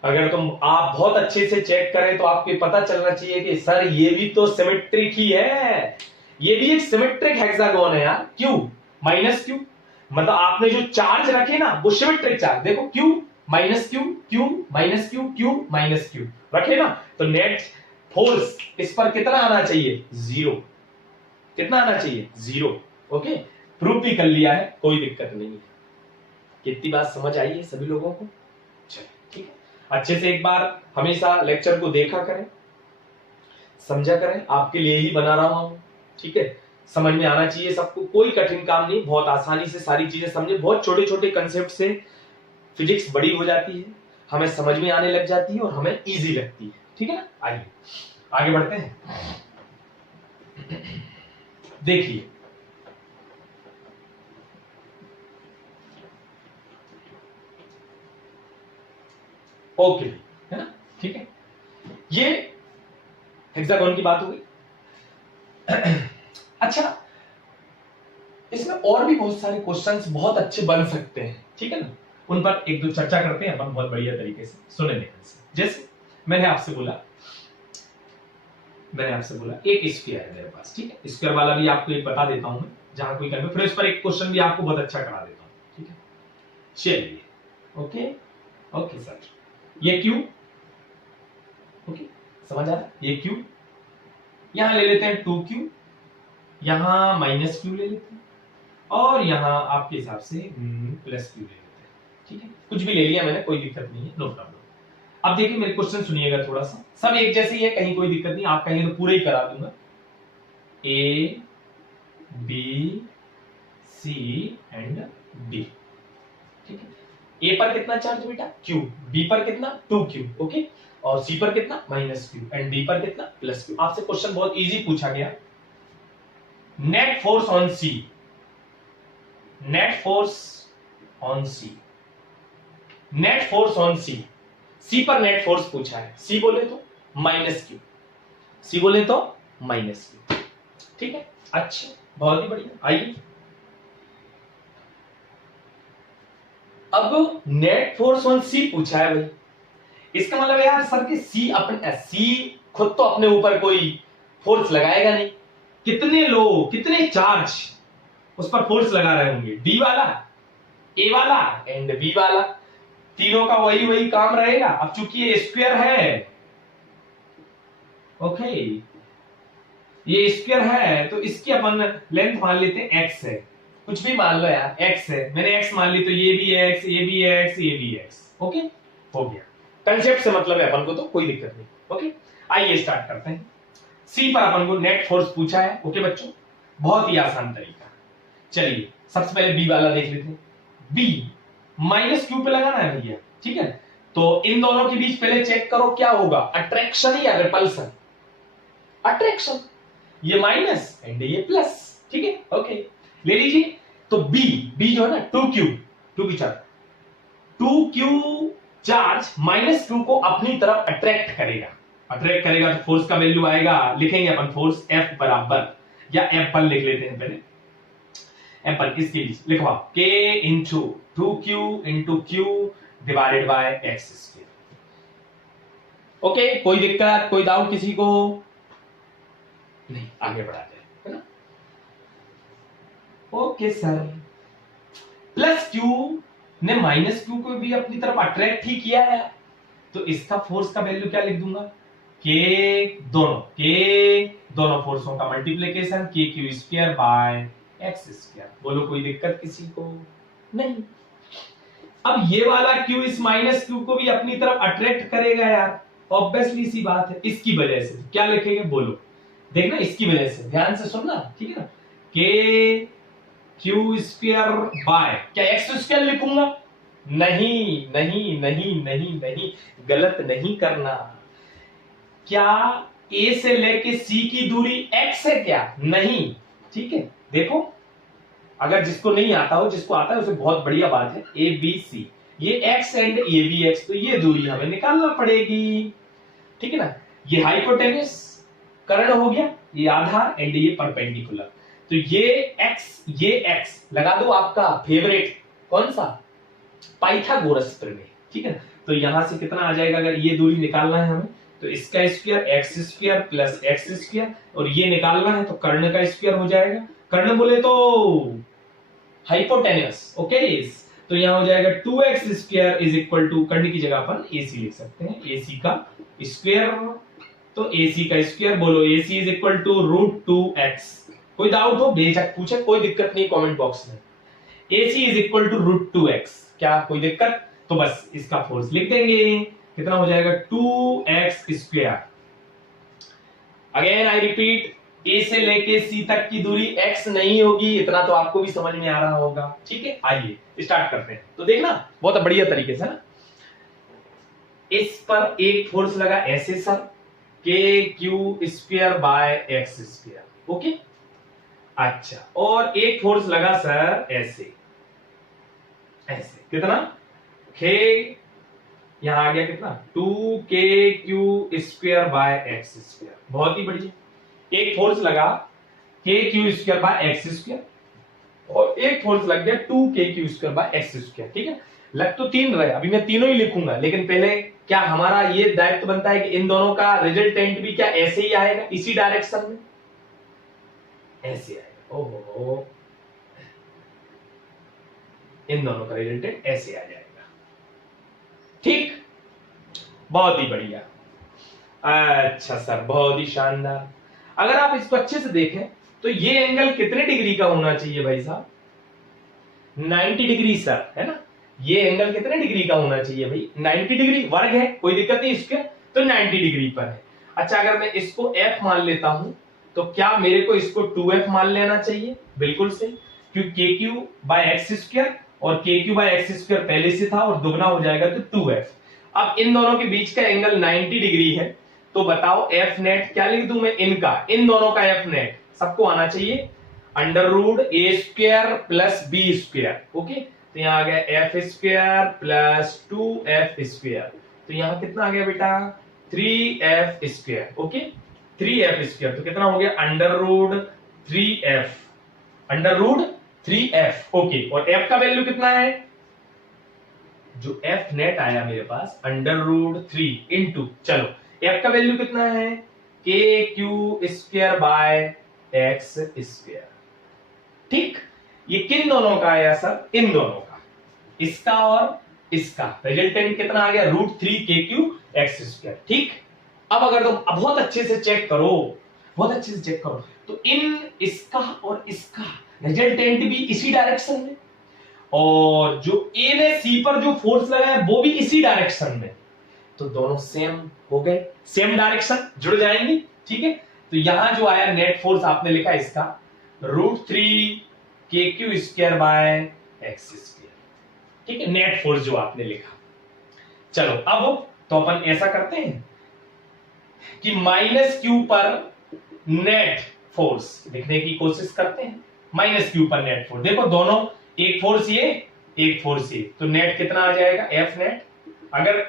अगर तुम आप बहुत अच्छे से चेक करें तो आपको पता चलना चाहिए कि सर ये भी तो सिमेट्रिक ही है, ये भी एक सिमेट्रिक हेक्सागोन है यार। क्यू माइनस क्यू, मतलब आपने जो चार्ज रखे ना वो सिमेट्रिक चार्ज, देखो Q minus Q, Q minus Q, Q minus Q रखे ना, तो नेट फोर्स इस पर कितना आना चाहिए 0, कितना आना चाहिए 0। ओके, प्रूफ भी कर लिया है, कोई दिक्कत नहीं है। कितनी बात समझ आई है सभी लोगों को, चलिए ठीक है। अच्छे से एक बार हमेशा लेक्चर को देखा करें, समझा करें, आपके लिए ही बना रहा हूं, ठीक है। समझ में आना चाहिए सबको, कोई कठिन काम नहीं, बहुत आसानी से सारी चीजें समझे, बहुत छोटे छोटे कंसेप्ट से फिजिक्स बड़ी हो जाती है, हमें समझ में आने लग जाती है और हमें इजी लगती है। ठीक है ना, आइए आगे बढ़ते हैं। देखिए ओके, है ना, ठीक है, ये हेक्सागोन की बात हो गई। अच्छा, इसमें और भी बहुत सारे क्वेश्चंस बहुत अच्छे बन सकते हैं, ठीक है ना, उन पर एक दो चर्चा करते हैं अपन बहुत बढ़िया तरीके से, सुने ध्यान से। जैसे मैंने आपसे बोला एक स्फीयर है मेरे पास, ठीक है, स्क्वायर वाला भी आपको एक बता देता हूं मैं, जहां कोई करना, फिर इस पर एक क्वेश्चन भी आपको बहुत अच्छा करा देता हूं, ठीक है, चलिए, ओके ओके सर, ये क्यू, ओके, समझ आ रहा है, ये क्यू, यहां ले लेते हैं 2q, यहां माइनस क्यू ले लेते हैं, और यहां आपके हिसाब से प्लस क्यू ले लेते हैं, ठीक है, कुछ भी ले लिया मैंने, कोई दिक्कत नहीं है, नो प्रॉब्लम। अब देखिए मेरे क्वेश्चन सुनिएगा थोड़ा सा, सब एक जैसे ही है, कहीं कोई दिक्कत नहीं, आप कहेंगे तो पूरा ही करा दूंगा। A B C and D, ठीक है, ए पर कितना चार्ज बेटा क्यू, बी पर कितना 2q, ओके, और सी पर कितना -q एंड डी पर कितना +q। आपसे क्वेश्चन बहुत इजी पूछा गया, net force on C, net force on C, net force on C, C पर नेट फोर्स पूछा है, सी बोले तो -q, सी बोले तो -q, ठीक है, अच्छा, बहुत ही बढ़िया। आइए अब नेट फोर्स ऑन सी पूछा है भाई, इसका मतलब यार सर कि सी खुद तो अपने ऊपर कोई फोर्स लगाएगा नहीं, कितने लोग कितने चार्ज उस पर फोर्स लगा रहे होंगे, डी वाला, ए वाला एंड बी वाला, तीनों का वही काम रहेगा। अब चूंकि ये स्क्वायर है, ओके, ये स्क्वायर है तो इसकी अपन लेंथ मान लेते हैं x है, कुछ भी मान लो यार, x है, मैंने x मान ली तो ये भी x, ये भी x, ये भी x, ओके, हो गया, कंसेप्ट से मतलब है अपन को, तो कोई दिक्कत नहीं, ओके। आइए स्टार्ट करते हैं। सी पर अपन को नेट फोर्स पूछा है, ओके बच्चों, बहुत ही आसान तरीका। चलिए सबसे पहले बी वाला देख लेते हैं, बी -q पे लगाना है भैया, ठीक है, तो इन दोनों के बीच पहले चेक करो क्या होगा, अट्रैक्शन या रिपल्सन, अट्रैक्शन, ये माइनस एंड ये प्लस, ठीक है, ओके, ले लीजिए। तो बी जो है ना 2q, 2 की चार्ज, 2q चार्ज -q को अपनी तरफ अट्रैक्ट करेगा, तो फोर्स का वैल्यू आएगा, लिखेंगे अपन फोर्स F बराबर, या एप्पल लिख लेते हैं पहले, एप्पल किसके बीच लिखवा, k into 2q into q divided by x square, okay, कोई दिक्कत, कोई डाउट किसी को नहीं, आगे बढ़ाते हैं, है ना, ओके सर, प्लस क्यू ने -q को भी अपनी तरफ अट्रैक्ट ही किया है, तो इसका फोर्स का वैल्यू क्या लिख दूंगा, k दोनों फोर्सों का multiplication, kq² bye x square, बोलो कोई दिक्कत किसी को नहीं। अब ये वाला q इस -q को भी अपनी तरफ अट्रैक्ट करेगा यार, ऑब्वियसली सी बात है, इसकी वजह से क्या लिखेंगे बोलो, देखना, इसकी वजह से, ध्यान से सुनना, ठीक है ना, kq² बाय, क्या x² लिखूंगा, नहीं, गलत नहीं करना, क्या a से लेके c की दूरी x है क्या, नहीं, ठीक है, देखो, अगर जिसको नहीं आता हो, जिसको आता है उसे बहुत बढ़िया बात है, a b c, ये x एंड ये भी x, तो ये दूरी हमें निकालना पड़ेगी, ठीक है ना, ये हाइपोटेन्यूस कर्ण हो गया, ये आधार एंड ये परपेंडिकुलर, तो ये x लगा दो आपका फेवरेट कौन सा, पाइथागोरस प्रमेय, ठीक है ना, तो यहां से कितना आ जाएगा, अगर ये दूरी निकालना है हमें, तो इसका स्क्वायर x² प्लस x², और ये निकालना है तो कर्ण का स्क्वायर हो जाएगा, कर्ण बोले तो हाइपोटेन्यूस, ओके, तो यहां हो जाएगा 2x² इज इक्वल टू, कर्ण की जगह अपन ac लिख सकते हैं, ac का स्क्वायर, तो ac का स्क्वायर बोलो, ac is equal to √2x, कोई डाउट हो बेझक पूछे, कोई दिक्कत नहीं, कमेंट बॉक्स में, ac is equal to √2x, क्या कोई दिक्कत, तो बस इसका फोर्स लिख देंगे, कितना हो जाएगा 2x², अगेन आई रिपीट, ए से लेके सी तक की दूरी x नहीं होगी, इतना तो आपको भी समझ में आ रहा होगा। ठीक है, आइए स्टार्ट करते हैं। तो देखना बहुत बढ़िया तरीके से ना, इस पर एक फोर्स लगा ऐसे सर, के Q square by X square. Okay, अच्छा, और एक फोर्स लगा सर ऐसे ऐसे, कितना के, यहां आ गया कितना 2k Q square by X square. बहुत ही बढ़िया, एक फोर्स लगा के Q square by X square और एक फोर्स लग गया 2k Q square by X square. ठीक है, लग तो तीन रहे, अभी मैं तीनों ही लिखूंगा, लेकिन पहले क्या हमारा ये दायित्व बनता है कि इन दोनों का रिजल्टेंट भी क्या ऐसे ही आएगा, इसी डायरेक्शन में ऐसे आएगा। ओहो, इन दोनों का रिजल्टेंट ऐसे आ जाएगा। ठीक, बहुत ही बढ़िया। अच्छा सर, बहुत ही शानदार। अगर आप इसको अच्छे से देखें तो ये एंगल कितने डिग्री का होना चाहिए भाई साहब? 90 डिग्री सर, है ना? ये एंगल कितने डिग्री का होना चाहिए भाई? 90 डिग्री। वर्ग है, कोई दिक्कत नहीं इसके, तो 90 डिग्री पर है। अच्छा, अगर मैं इसको f मान लेता हूं तो क्या मेरे को इसको 2f मान लेना चाहिए? बिल्कुल सही, क्योंकि के क्यू बाय एक्स स्क्वायर और के क्यू बाय एक्स स्क्वायर पहले से था और दुगना हो जाएगा तो 2f। अब इन दोनों के बीच का एंगल 90 डिग्री है, तो बताओ f नेट क्या लिख दूं मैं? इनका, इन दोनों का f नेट सबको आना चाहिए under root A square plus B square. Okay, तो यहां आ गया F square plus 2f square, तो यहां कितना आ गया बेटा? 3f square. Okay, 3f square, तो कितना हो गया? Under root 3f, under root 3f। Okay, और f का वैल्यू कितना है? जो f नेट आया मेरे पास अंडर रूट 3 इंटू, चलो f का वैल्यू कितना है? K Q square by X square. ठीक, ये किन दोनों का आया सर? इन दोनों का, इसका और इसका। रिजल्टेंट कितना आ गया? Root 3 K Q x square. ठीक, अब अगर तुम बहुत अच्छे से चेक करो, बहुत अच्छे से चेक करो, तो इन इसका और इसका रिजल्टेंट भी इसी डायरेक्शन में, और जो ए ने सी पर जो फोर्स लगाया वो भी इसी डायरेक्शन में, तो दोनों सेम हो गए, सेम डायरेक्शन जुड़ जाएंगे। ठीक है, तो यहां जो आया नेट फोर्स आपने लिखा इसका root 3 K Q square by X square. ठीक है, नेट फोर्स जो आपने लिखा। चलो अब तो अपन ऐसा करते हैं कि माइनस क्यू पर नेट फोर्स लिखने की कोशिश करते हैं। माइनस क्यू पर नेट फोर्स, देखो दोनों, एक फोर्स ये, एक फोर्स ये, तो नेट कितना आ जाएगा? F net. अगर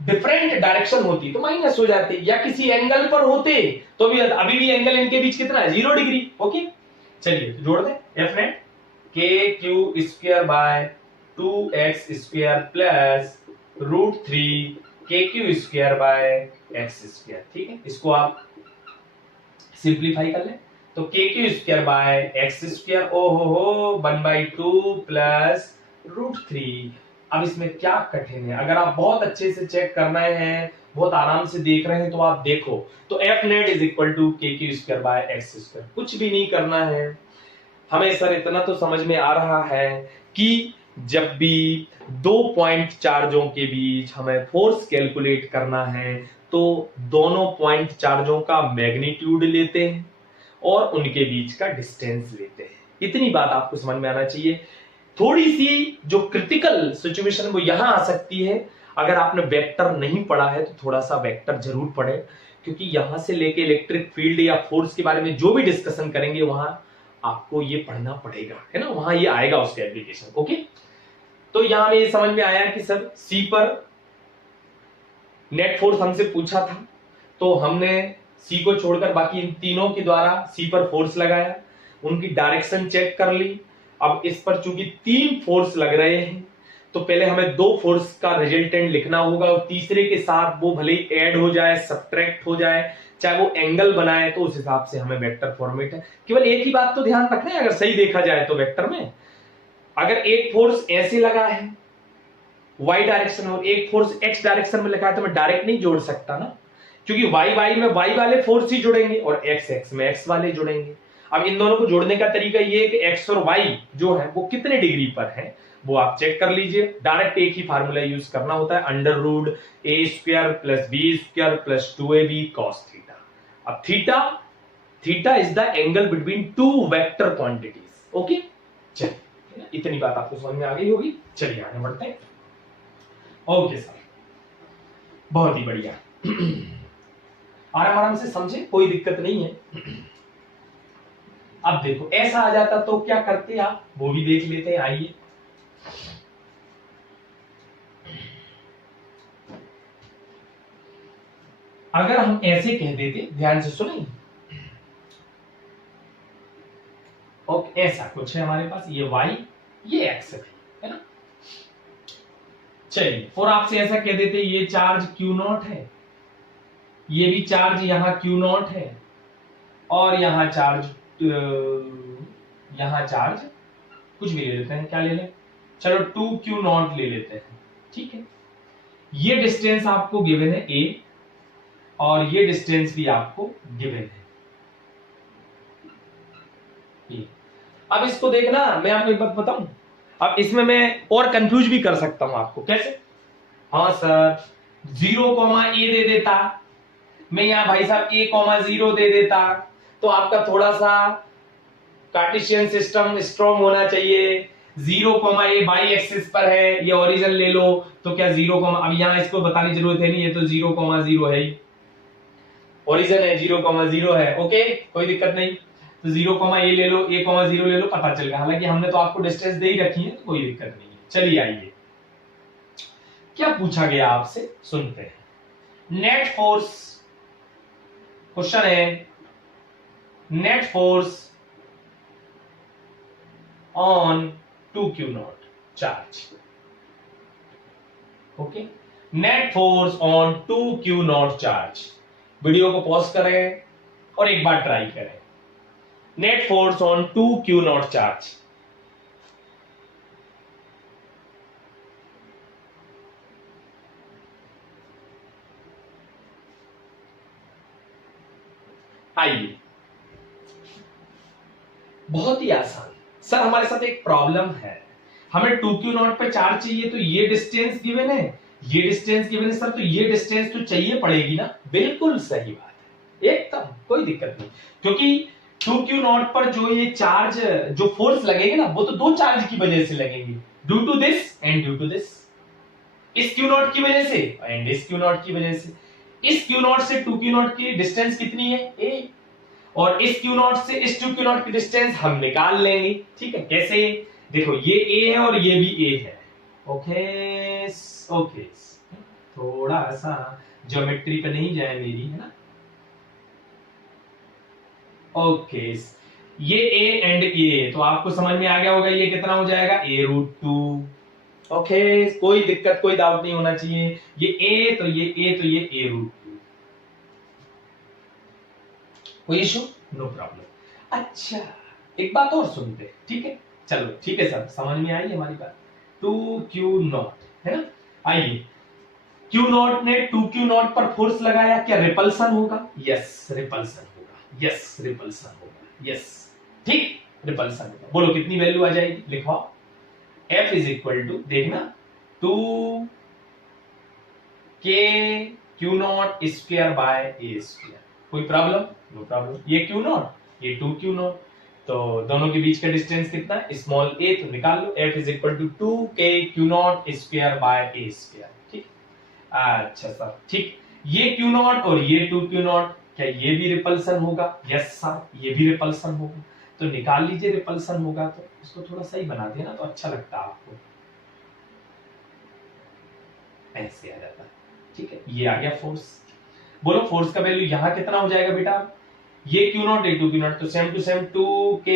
डिफरेंट डायरेक्शन होती तो माइनस हो जाते, या किसी एंगल पर होते तो भी, अभी भी एंगल इनके बीच कितना है? 0 डिग्री। ओके, चलिए जोड़ दें, F net K Q square by 2x square plus root 3 K Q square by X square. ठीक है, इसको आप सिंप्लीफाई कर लें तो K Q square by X square, ओ हो 1/2 प्लस रूट 3। अब इसमें क्या कठिन है? अगर आप बहुत अच्छे से चेक करना है, बहुत आराम से देख रहे हैं, तो आप देखो, तो F net is equal to K Q square by X square. कुछ भी नहीं करना है हमें सर, इतना तो समझ में आ रहा है कि जब भी दो पॉइंट चार्जों के बीच हमें फोर्स कैलकुलेट करना है तो दोनों पॉइंट चार्जों का मैग्नीट्यूड लेते हैं और उनके बीच का डिस्टेंस लेते हैं। इतनी बात आपको समझ में आना चाहिए। थोड़ी सी जो क्रिटिकल सिचुएशन है वो यहां आ सकती है, अगर आपने वेक्टर नहीं पढ़ा है तो थोड़ा सा वेक्टर जरूर पढ़े, क्योंकि यहां से लेके इलेक्ट्रिक फील्ड या फोर्स के बारे में जो भी डिस्कशन करेंगे वहां आपको ये पढ़ना पड़ेगा, है ना? वहां ये आएगा उसके एप्लीकेशन। ओके, तो यहां में ये समझ में आया कि सर सी पर नेट फोर्स हमसे पूछा था, तो हमने सी को छोड़कर बाकी इन तीनों के द्वारा सी पर फोर्स लगाया, उनकी डायरेक्शन चेक कर ली। अब इस पर चूंकि 3 फोर्स लग रहे हैं तो पहले हमें 2 फोर्स का रिजल्टेंट लिखना होगा, और तीसरे के साथ वो भले ही ऐड हो जाए, सब्ट्रैक्ट हो जाए, चाहे वो एंगल बनाए, तो उस हिसाब से हमें वेक्टर फॉर्मेट है। केवल एक ही बात तो ध्यान रखना है, अगर सही देखा जाए तो वेक्टर में अगर एक फोर्स ऐसे लगा है y डायरेक्शन और एक फोर्स x डायरेक्शन में लगा है तो मैं डायरेक्ट नहीं जोड़ सकता ना, क्योंकि y में y वाले फोर्स ही जुड़ेंगे और x में x वाले जुड़ेंगे। अब इन दोनों को जोड़ने का तरीका ये है कि x और y जो है वो कितने डिग्री पर है वो आप चेक कर लीजिए। डायरेक्ट एक ही फार्मूला यूज करना होता है, under root a square plus b square plus 2ab cos theta. अब theta theta is the angle between two vector quantities. Okay, चलिए इतनी बात आपको समझ में आ गई होगी। चलिए आगे बढ़ते हैं। ओके सर, बहुत ही बढ़िया, आराम आराम से समझे, कोई दिक्कत नहीं है। अब देखो ऐसा आ जाता तो क्या करते आप, वो भी देख लेते हैं, आइए। अगर हम ऐसे कह देते, ध्यान से सुनिए, ओके ऐसा कुछ है हमारे पास, ये y ये x है ना। चलिए और आपसे ऐसा कह देते ये चार्ज Q0 है, ये भी चार्ज यहां Q0 है, और यहां चार्ज कुछ भी ले लेते हैं, क्या ले लें, चलो 2Q0 ले लेते हैं, ठीक है। ये डिस्टेंस आपको गिवन है a, और ये डिस्टेंस भी आपको गिवन है। अब इसको देखना, मैं आपको एक बात बताऊं, अब इसमें मैं और कंफ्यूज भी कर सकता हूं आपको, कैसे, हाँ सर 0, a दे देता मैं, यहां भाई साहब a,0 दे देता, तो आपका थोड़ा सा कार्टेशियन सिस्टम स्ट्रॉन्ग होना चाहिए। 0, a बाई एक्सिस पर है, ये ओरिजिन ले लो, तो क्या 0, अब यहां इसको बताने की जरूरत है नहीं, ये तो 0,0 है ही, ओरिजिन है 0,0 है, ओके कोई दिक्कत नहीं। तो 0, a ले लो, a,0 ले लो, पता चल गया। हालांकि हमने तो आपको डिस्टेंस दे ही रखी है, तो कोई दिक्कत नहीं है। चलिए आइए, क्या पूछा गया आपसे, सुनते हैं। नेट फोर्स, क्वेश्चन है, net force on 2Q0 charge. Okay, net force on 2Q0 charge. Video को पॉज करें और एक बार ट्राई करें। Net force on 2Q0 charge. आइए, बहुत ही आसान। सर हमारे साथ एक प्रॉब्लम है, हमें 2Q0 पे चार्ज चाहिए, तो ये डिस्टेंस गिवन है, ये डिस्टेंस गिवन है सर, तो ये डिस्टेंस तो चाहिए पड़ेगी ना। बिल्कुल सही बात है, एकदम कोई दिक्कत नहीं, क्योंकि 2Q0 पर जो ये चार्ज, जो फोर्स लगेंगे ना, वो तो दो चार्ज की वजह से लगेंगे, due to this and due to this. इस Q0 की वजह से एंड इस Q0 की वजह से। इस Q0 से 2Q0 की डिस्टेंस कितनी है, a, और इस Q0 से इस 2Q0 की डिस्टेंस हम निकाल लेंगे, ठीक है। कैसे, देखो ये a है और ये भी a है, ओके ओके, थोड़ा सा ज्योमेट्री पे नहीं जाए मेरी, है ना। ओके, ये a एंड a, तो आपको समझ में आ गया होगा ये कितना हो जाएगा, a√2। ओके, कोई दिक्कत कोई डाउट नहीं होना चाहिए, ये a तो ये a तो ये a√2, कोई इशू, नो प्रॉब्लम। अच्छा एक बात और सुनते, ठीक है, चलो ठीक है सर, समझ में आई हमारी बात। 2Q0 है ना, आइए, Q0 ने 2Q0 पर फोर्स लगाया, क्या रिपल्सन होगा, यस रिपल्सन होगा, यस रिपल्सन होगा, यस ठीक, रिपल्सन होगा। बोलो कितनी वैल्यू आ जाएगी, लिखवाओ। F इज इक्वल टू, देखना 2K Q0 square by a square. कोई प्रॉब्लम, नो प्रॉब्लम। ये Q0 ये 2Q0, तो दोनों के बीच का डिस्टेंस कितना है, स्मॉल a, तो निकाल लो। F is equal to 2K Q0 square by a square, ठीक। अच्छा सर ठीक, ये Q0 और ये 2Q0, क्या ये भी रिपल्सन होगा, यस सर ये भी रिपल्सन होगा, तो निकाल लीजिए। रिपल्सन होगा तो इसको थोड़ा सही बना देना तो अच्छा लगता आपको, ऐसे आ जाता, ठीक है। ये आ गया फोर्स। बोलो फोर्स का वैल्यू यहां कितना हो जाएगा बेटा, ये Q0 ये 2Q0, तो same to same 2K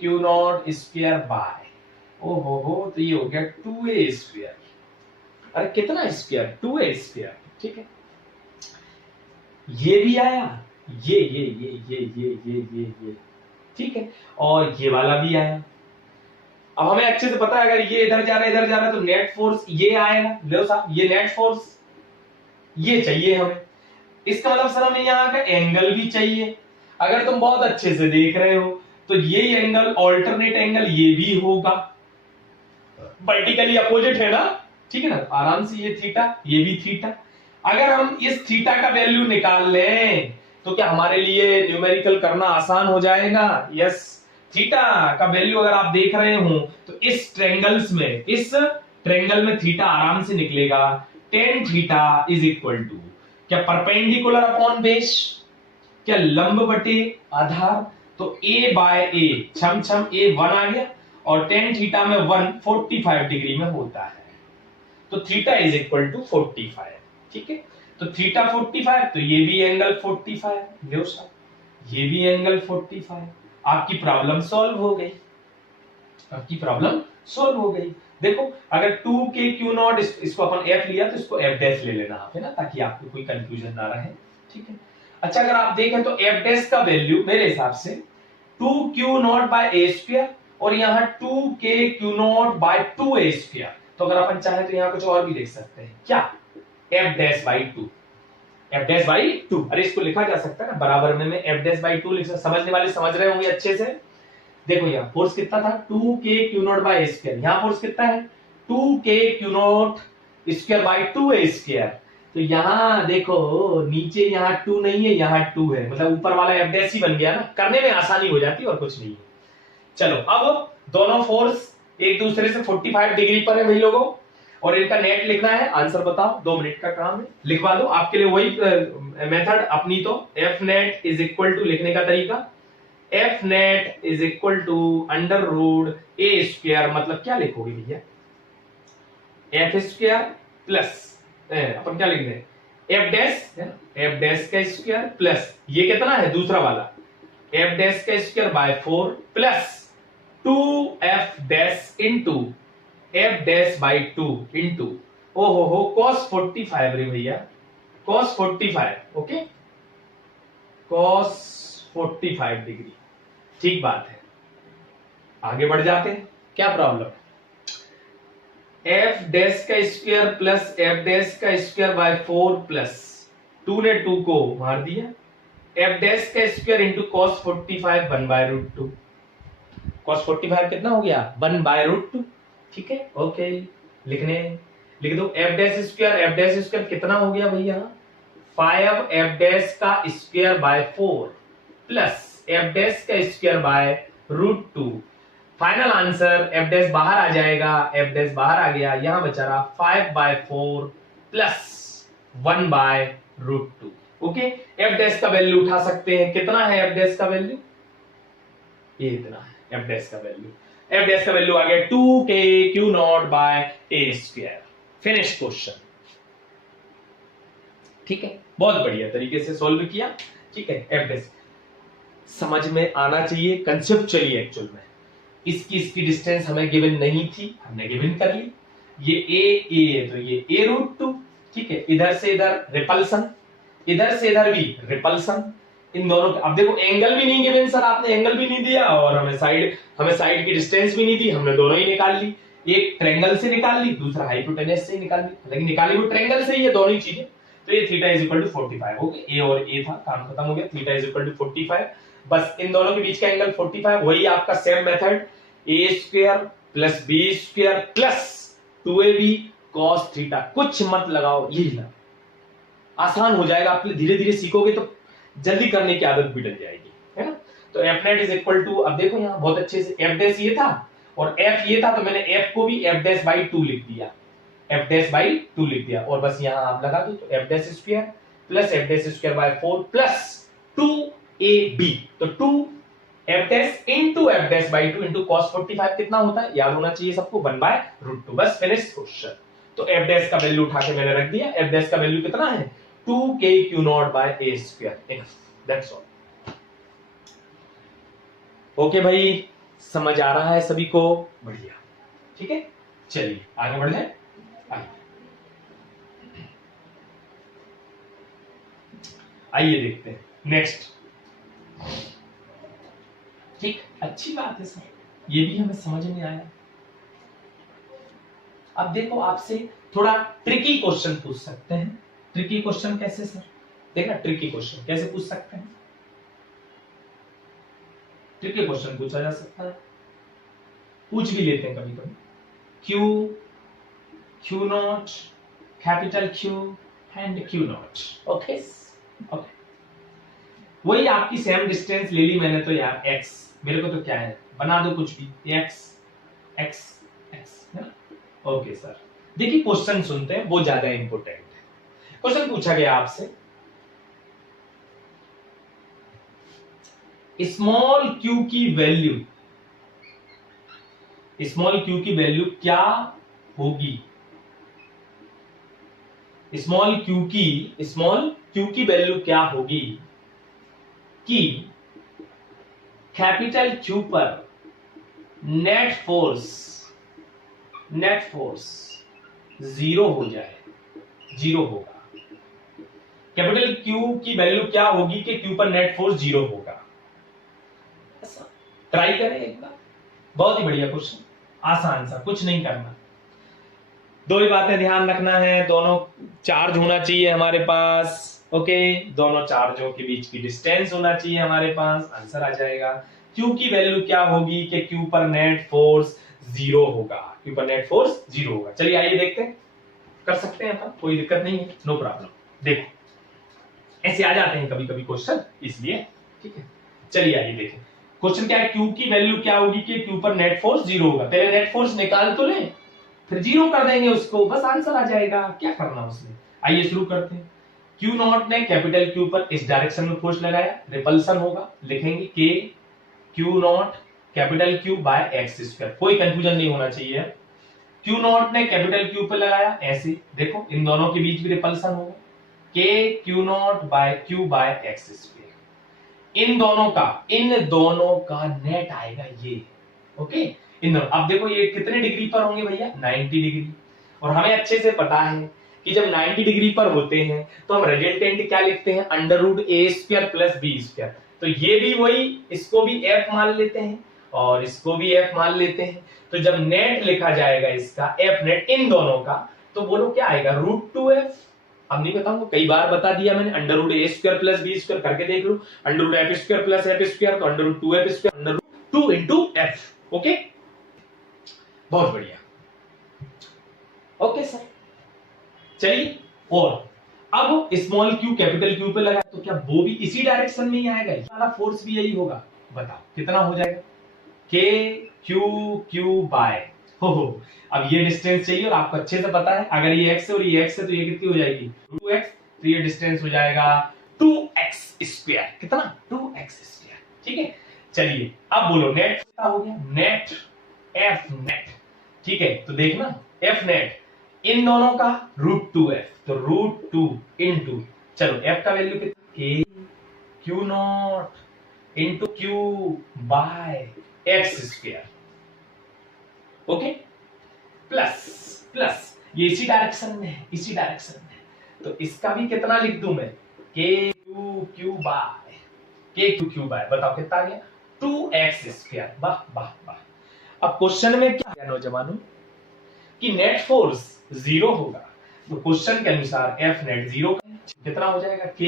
Q0 square by, ओहो हो, तो ये हो गया 2A स्क्वायर। अरे कितना स्क्वायर, 2A स्क्वायर, ठीक है। ये भी आया, ये ठीक है, और ये वाला भी आया। अब हमें अच्छे से पता है अगर ये इधर जा रहा है तो नेट फोर्स ये आएगा, लो साहब ये नेट फोर्स ये चाहिए हमें। इसका मतलब सर हमें यहाँ का एंगल भी चाहिए। अगर तुम बहुत अच्छे से देख रहे हो तो ये एंगल ऑल्टरनेट एंगल ये भी होगा, वर्टिकली अपोजिट है ना, ठीक है ना। आराम से ये थीटा ये भी थीटा, अगर हम इस थीटा का वैल्यू निकाल लें, तो क्या हमारे लिए न्यूमेरिकल करना आसान हो जाएगा? यस। थीटा का वैल्यू अगर आप देख रहे हो तो इस ट्रेंगल में थीटा आराम से निकलेगा। Tan theta is equal to क्या परपेंडिकुलर अपॉन बेस, क्या लंब बटे आधार, तो ए बाय ए, छम छम ए 1 आ गया, और टेन थीटा में 1 45 डिग्री में होता है, तो थीटा इज इक्वल टू 45। ठीक है, तो थीटा 45, तो ये भी एंगल 45 लो साहब, ये भी एंगल 45। आपकी प्रॉब्लम सॉल्व हो गई, आपकी प्रॉब्लम सॉल्व हो गई। देखो अगर 2k क्यू नॉट, इसको अपन f लिया तो इसको f डैश ले लेना आप, है ना, ताकि आपको कोई कंफ्यूजन ना रहे। ठीक है, अच्छा अगर आप देखें तो f डैश का वैल्यू मेरे हिसाब से 2q not by a square, और यहाँ 2k Q not bye 2a square, तो अगर अपन चाहे तो यहाँ कुछ और भी लिख सकते हैं, क्या f dash by 2, f dash by 2, अरे इसको लिखा जा सकता है ना बराबर में मैं f डैश बाई 2 लिख सकता, समझने वाले समझ रहे होंगे अच्छे से। देखो यहाँ फोर्स कितना था 2k Q not bye square, यहाँ फोर्स कितना है 2k Q not square by 2a square, तो यहाँ देखो नीचे यहाँ 2 नहीं है, यहाँ 2 है, मतलब ऊपर वाला f डैश ही बन गया ना, करने में आसानी हो जाती है और कुछ नहीं है। चलो अब दोनों फोर्स एक दूसरे से 45 डिग्री पर है भाई लोगों, और इनका नेट लिखना है, आंसर बताओ, 2 मिनट का काम है, लिखवा दो आपके लिए वही मेथड अपनी, तो F net is equal to लिखने का तरीका, F net is equal to under root A square, मतलब क्या लिखोगे भैया एफ स्क्वायर प्लस अपन क्या लिख रहे हैं एफ डैश है ना, एफ डैश का स्क्वायर प्लस ये कितना है दूसरा वाला एफ डैश का square by 4 plus 2f dash into f dash by 2 into ओ हो cos 45 रे भैया, cos 45, ओके, cos 45 डिग्री, ठीक बात है। आगे बढ़ जाते हैं, क्या प्रॉब्लम, f डैश का स्क्वायर प्लस f डैश का स्क्वायर बाय 4 प्लस 2 ने 2 को मार दिया, f डैश का square into cos 45 1 by root 2, cos 45 कितना हो गया 1 बाय रूट 2, ठीक है, ओके, लिख दो f डैश स्क्वायर कितना हो गया भैया 5 f डैश का square by 4 plus f dash का square by root 2, final answer f dash बाहर आ जाएगा, f डैश बाहर आ गया, यहां बचा रहा 5 by 4 plus 1 by root 2, okay. f dash का वैल्यू उठा सकते हैं, कितना है f डैश का वैल्यू, ये इतना है f डैश का वैल्यू, f डैश का वैल्यू आ गया 2k q not by a square, finish question, ठीक है, बहुत बढ़िया तरीके से सॉल्व किया, ठीक है। f डैश समझ में आना चाहिए, कंसेप्चुअली एक्चुअल में इसकी डिस्टेंस हमें गिवन नहीं थी, हमने गिवन कर ली, ये a है तो ये a रूट 2, ठीक है, इधर से इधर रिपल्सन, इधर से इधर भी रिपल्सन, इन दोनों के, अब देखो एंगल भी नहीं गिवन सर, आपने एंगल भी नहीं दिया और हमें साइड की डिस्टेंस भी नहीं दी, हमने दोनों ही निकाल ली, एक ट्रायंगल से निकाल ली, दूसरा हाइपोटेनस से निकाल ली, लेकिन निकाली वो ट्रायंगल से ही है दोनों ही चीजें, तो ये थीटा इज इक्वल टू 45 हो गया, ए और ए था, काम खत्म हो गया, थीटा इज इक्वल टू 45, बस इन दोनों के बीच का एंगल 45, वही आपका same method A square plus B square plus 2ab cos theta, कुछ मत लगाओ, यही लगा, आसान हो जाएगा, आप धीरे धीरे सीखोगे तो जल्दी करने की आदत भी डल जाएगी, है ना। तो f net is equal to, अब देखो यहाँ बहुत अच्छे से f डैश ये था और f ये था, तो मैंने f को भी f डैश बाई 2 लिख दिया, f डैश बाई 2 लिख दिया, और बस यहाँ आप लगा दो, तो f dash square plus f dash square by 4 plus 2ab, तो 2 f dash into f dash by 2 into cos 45 कितना होता है, याद होना चाहिए सबको, 1 बाय रूट 2, बस फिनिश क्वेश्चन। तो f डैश का वैल्यू उठा के मैंने रख दिया, f डैश का वैल्यू कितना है 2k q not by a square, that's all, okay भाई, समझ आ रहा है सभी को, बढ़िया, ठीक है, चलिए आगे बढ़ जाए, आइए देखते हैं नेक्स्ट, ठीक, अच्छी बात है सर, ये भी हमें समझ में आया। अब देखो आपसे थोड़ा ट्रिकी क्वेश्चन पूछ सकते हैं, ट्रिकी क्वेश्चन कैसे सर, देखना ट्रिकी क्वेश्चन कैसे पूछ सकते हैं, ट्रिकी क्वेश्चन पूछा जा सकता है, पूछ भी लेते हैं कभी कभी, Q not, capital Q and Q not, okay okay, वही आपकी सेम डिस्टेंस ले ली मैंने तो यार x, मेरे को तो क्या है, बना दो कुछ भी, x x x है ना। ओके सर, देखिए क्वेश्चन सुनते हैं, वो ज्यादा इंपॉर्टेंट है। क्वेश्चन पूछा गया आपसे, स्मॉल q की वैल्यू, स्मॉल q की वैल्यू क्या होगी, स्मॉल q की वैल्यू क्या होगी कि कैपिटल Q पर नेट फोर्स जीरो हो जाए, जीरो होगा। कैपिटल Q की वैल्यू क्या होगी कि Q पर नेट फोर्स जीरो होगा। ट्राई करें एक बार, बहुत ही बढ़िया क्वेश्चन, आसान सा, कुछ नहीं करना। दो ही बातें ध्यान रखना है, दोनों चार्ज होना चाहिए हमारे पास, ओके, दोनों चार्जों के बीच की डिस्टेंस होना चाहिए हमारे पास, आंसर आ जाएगा। Q की वैल्यू क्या होगी कि Q पर नेट फोर्स जीरो होगा, Q पर नेट फोर्स जीरो होगा। चलिए आइए देखते हैं, कर सकते हैं अपन, कोई दिक्कत नहीं है, नो प्रॉब्लम। देखो ऐसे आ जाते हैं कभी कभी क्वेश्चन, इसलिए ठीक है। चलिए आइए देखें, क्वेश्चन क्या है, Q की वैल्यू क्या होगी कि Q पर नेट फोर्स जीरो होगा। पहले नेट फोर्स निकाल तो लें, फिर जीरो कर देंगे उसको, बस आंसर आ जाएगा, क्या करना उसमें। आइए शुरू करते हैं। Q नॉट ने कैपिटल Q पर इस डायरेक्शन में फोर्स लगाया, रिपल्सन होगा, लिखेंगे K Q naught capital Q by X square, कोई कंफ्यूजन नहीं होना चाहिए। Q नॉट ने कैपिटल Q पर लगाया, ऐसे देखो इन दोनों के बीच भी रिपल्सन होगा, K Q not by Q by X square. इन दोनों का नेट आएगा ये, ओके। इन दोनों, अब देखो ये कितने डिग्री पर होंगे भैया, 90 डिग्री। और हमें अच्छे से पता है कि जब 90 डिग्री पर होते हैं तो हम रिजल्टेंट क्या लिखते हैं, under root A square plus B square. तो ये भी वही, इसको भी एफ मान लेते हैं और इसको भी एफ मान लेते हैं। तो जब नेट लिखा जाएगा इसका, एफ नेट इन दोनों का, तो बोलो क्या आएगा, √2f। अब नहीं बताऊंगा, कई बार बता दिया मैंने, under root A square plus B square करके देख लो, under root F square plus F square, तो under root 2f square, under root 2 into F. Okay, बहुत बढ़िया, ओके सर। चलिए, और अब स्मॉल q कैपिटल Q पे लगा तो क्या वो भी इसी डायरेक्शन में ही आएगा, ये वाला फोर्स भी यही होगा, बताओ कितना हो जाएगा, K Q बाय, हो अब ये डिस्टेंस चाहिए और आपको अच्छे से पता है, अगर ये x है और ये x है तो ये कितनी हो जाएगी, 2x, तो ये डिस्टेंस हो जाएगा 2x स्क्वायर, कितना, 2x स्क्वायर, ठीक है। चलिए अब बोलो नेट कितना हो गया, नेट F नेट, ठीक है। तो देखना F नेट इन दोनों का √2f, तो √2 इंटू, चलो f का वैल्यू कितना, K Q naught into Q by X square, okay, plus ये इसी डायरेक्शन में है, इसी डायरेक्शन में, तो इसका भी कितना लिख दूं मैं, Q बाय, बताओ कितना आ गया, 2x स्क्वायर। वाह वाह वाह। अब क्वेश्चन में क्या है नौजवानों कि नेट फोर्स जीरो होगा, तो क्वेश्चन के अनुसार एफ नेट जीरो कितना हो जाएगा, K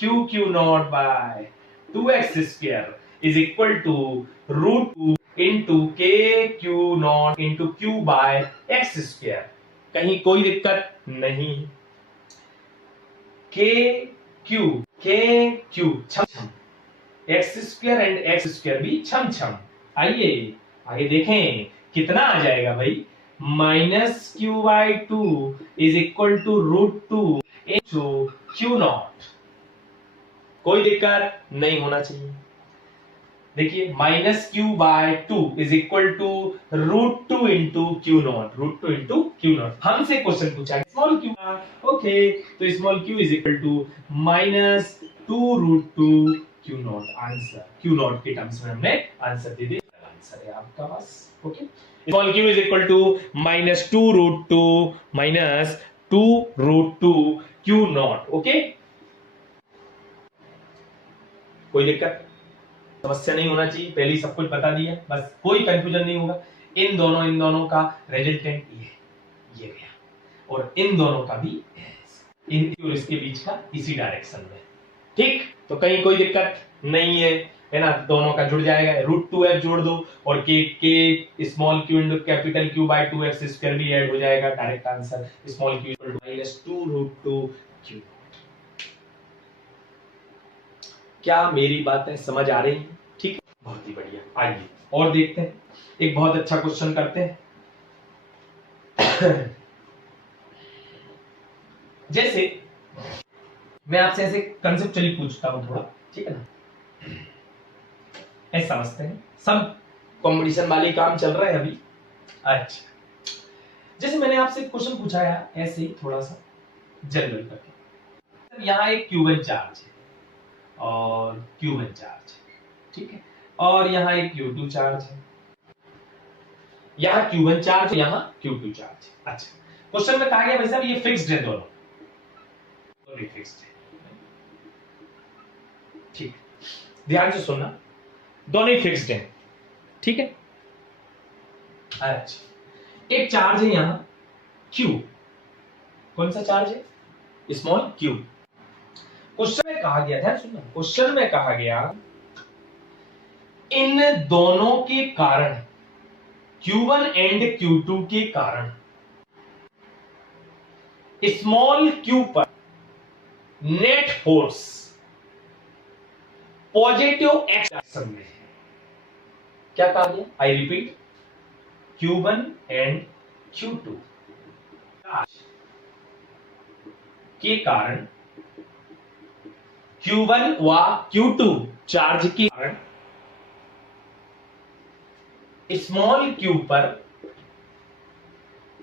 Q not by 2x square is equal to √2 into K Q naught into Q by X square. कहीं कोई दिक्कत नहीं, K Q छम X square and X square भी छम। आइए आगे देखें कितना आ जाएगा भाई, -q/2 is equal to √2 into Q naught, कोई दिक्कत नहीं होना चाहिए। देखिए -q/2 is equal to √2 into Q naught, √2 into Q naught. हमसे क्वेश्चन पूछा है स्मॉल q, ओके, तो small q is equal to -2 √2 Q naught, answer Q naught के टर्म्स में हमने आंसर दे दिया, आंसर है आपका बस, okay. Small q is equal to -2 √2 Q not, okay, कोई दिक्कत समस्या नहीं होना चाहिए, पहले ही सब कुछ बता दिया, बस कोई कंफ्यूजन नहीं होगा। इन दोनों का रिजल्टेंट ये गया और इन दोनों का भी इन और इसके बीच का इसी डायरेक्शन में, ठीक, तो कहीं कोई दिक्कत नहीं है ना, दोनों का जुड़ जाएगा, √2f जोड़ दो और k small q into capital Q by 2x square भी ऐड हो जाएगा, direct answer small q equal to -2 √2 Q। क्या मेरी बातें समझ आ रही हैं? ठीक है, बहुत ही बढ़िया। आइए और देखते हैं, एक बहुत अच्छा क्वेश्चन करते हैं। जैसे मैं आपसे ऐसे कंसेप्चुअली पूछता हूं थोड़ा, ठीक है ना, ऐसे समझते हैं, सब कंपटीशन वाले काम चल रहा है अभी। अच्छा, जैसे मैंने आपसे क्वेश्चन पूछा है ऐसे ही थोड़ा सा जनरल करके, यहाँ एक क्यूबन चार्ज है और क्यूबन चार्ज है, ठीक है, और यहाँ एक Q2 चार्ज है, यहाँ Q1 चार्ज है, यहाँ Q2 चार्ज है। अच्छा, क्वेश्चन में कहा गया भाई साहब ये फिक्स्ड है, दोनों फिक्स्ड है, ठीक है, ध्यान से सुनना, दोनों ही फिक्स्ड है, ठीक है। अच्छा, एक चार्ज है यहां Q, कौन सा चार्ज है? Small Q। क्वेश्चन में कहा गया, ध्यान सुनना, क्वेश्चन में कहा गया इन दोनों के कारण, Q1 एंड Q2 के कारण स्मॉल q पर net force positive x direction में है। क्या कहा गया? I repeat, Q1 and Q2 के कारण, Q1 व Q2 चार्ज के कारण स्मॉल q पर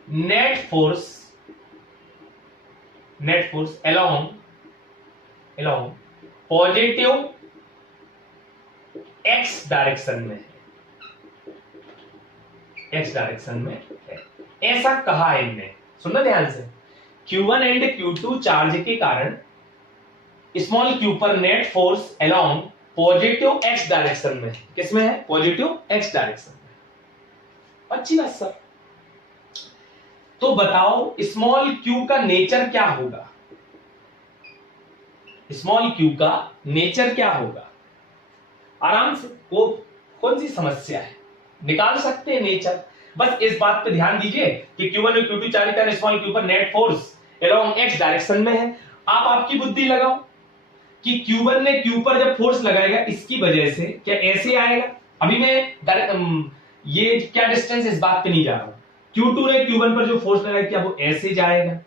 net force along positive x direction में है, ऐसा कहा है इनने। सुनना ध्यान से, Q1 एंड Q2 चार्ज के कारण स्मॉल q पर net force along positive x direction में, किसमें है? पॉजिटिव x डायरेक्शन में। अच्छी बात सर, तो बताओ स्मॉल q का नेचर क्या होगा? स्मॉल q का नेचर क्या होगा? आराम से, वो कौन सी समस्या है, निकाल सकते हैं नेचर। बस इस बात पे ध्यान दीजिए कि Q1 और Q2 चार्ज का स्मॉल q पर net force along x direction में है। आप आपकी बुद्धि लगाओ कि Q1 ने q पर जब फोर्स लगाएगा इसकी वजह से क्या ऐसे आएगा? अभी मैं ये क्या डिस्टेंस, इस बात पे नहीं जा रहा हूं। Q2 ने Q1 पर जो फोर्स लगाया क्या वो ऐसे जाएगा?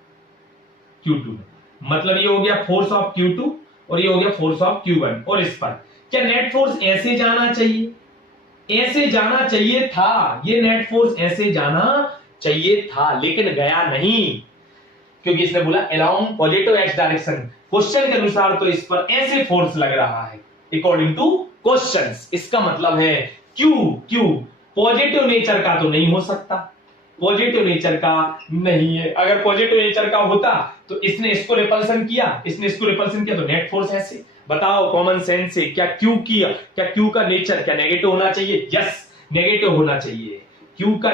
Q2 में, मतलब ये हो गया फोर्स ऑफ Q2 और ये हो गया फोर्स ऑफ Q1, और इस पर क्या नेट फोर्स ऐसे जाना चाहिए? ऐसे जाना चाहिए था, ये नेट फोर्स ऐसे जाना चाहिए था, लेकिन गया नहीं, क्योंकि इसने बोला along positive x direction. Question के अनुसार तो इस पर ऐसे फोर्स लग रहा है अकॉर्डिंग टू क्वेश्चंस। इसका मतलब है क्यू पॉजिटिव नेचर का तो नहीं हो सकता, पॉजिटिव नेचर का नहीं है। अगर पॉजिटिव नेचर का होता तो इसने इसको रिपल्सन किया, तो नेट फोर्स ऐसे। बताओ कॉमन सेंस से, क्या क्यू का नेचर क्या नेगेटिव होना चाहिए? यस, नेगेटिव होना चाहिए। क्यू का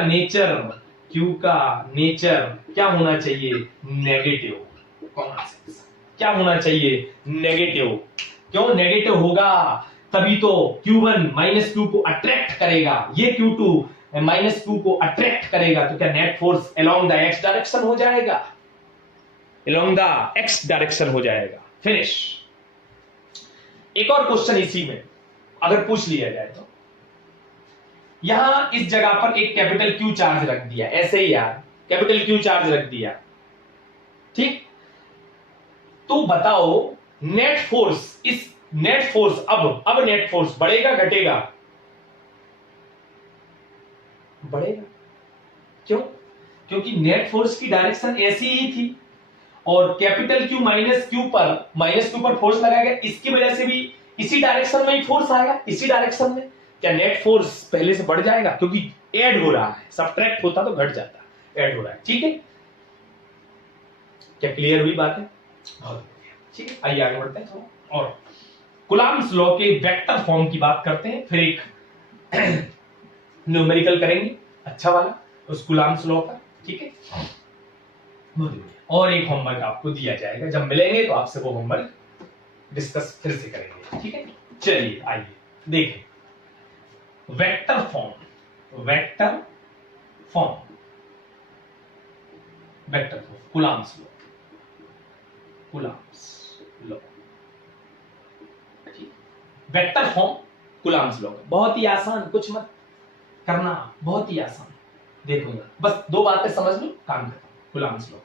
नेचर क्या होना चाहिए? नेगेटिव। कॉमन सेंस क्या होना चाहिए? नेगेटिव। क्यों नेगेटिव होगा? तभी तो Q1 माइनस क्यू को अट्रैक्ट करेगा, ये Q2 माइनस क्यू को अट्रैक्ट करेगा, तो क्या net force along the x direction हो जाएगा, फिनिश। एक और क्वेश्चन इसी में अगर पूछ लिया जाए तो, यहां इस जगह पर एक कैपिटल क्यू चार्ज रख दिया, ऐसे ही यार कैपिटल क्यू चार्ज रख दिया, ठीक। तो बताओ नेट फोर्स, अब नेट फोर्स बढ़ेगा घटेगा? बढ़ेगा। क्यों? क्योंकि नेट फोर्स की डायरेक्शन ऐसी ही थी, और कैपिटल क्यू माइनस क्यू पर फोर्स लगाएगा, इसकी वजह से भी इसी डायरेक्शन में ही फोर्स आएगा, इसी डायरेक्शन में। क्या नेट फोर्स पहले से बढ़ जाएगा? क्योंकि ऐड हो रहा है, सब्ट्रैक्ट होता तो घट जाता, ऐड हो रहा है, ठीक है। क्या क्लियर हुई बात है? बहुत ठीक है, आइए आगे बढ़ते हैं थोड़ा और कूलम्ब्स लॉ के वेक्टर फॉर्म की बात करते हैं, फिर एक न्यूमेरिकल करेंगे अच्छा वाला उस कूलम्ब्स लॉ का, ठीक है। और एक होमवर्क आपको दिया जाएगा, जब मिलेंगे तो आपसे वो होमवर्क डिस्कस फिर से करेंगे, ठीक है। चलिए आइए देखें वेक्टर फॉर्म कूलम्ब्स लॉ, ठीक। वेक्टर फॉर्म कूलम्ब्स लॉ, बहुत ही आसान, कुछ मत करना, बहुत ही आसान। देखो बस दो बातें समझ लो, काम खत्म। कूलम्ब्स लॉ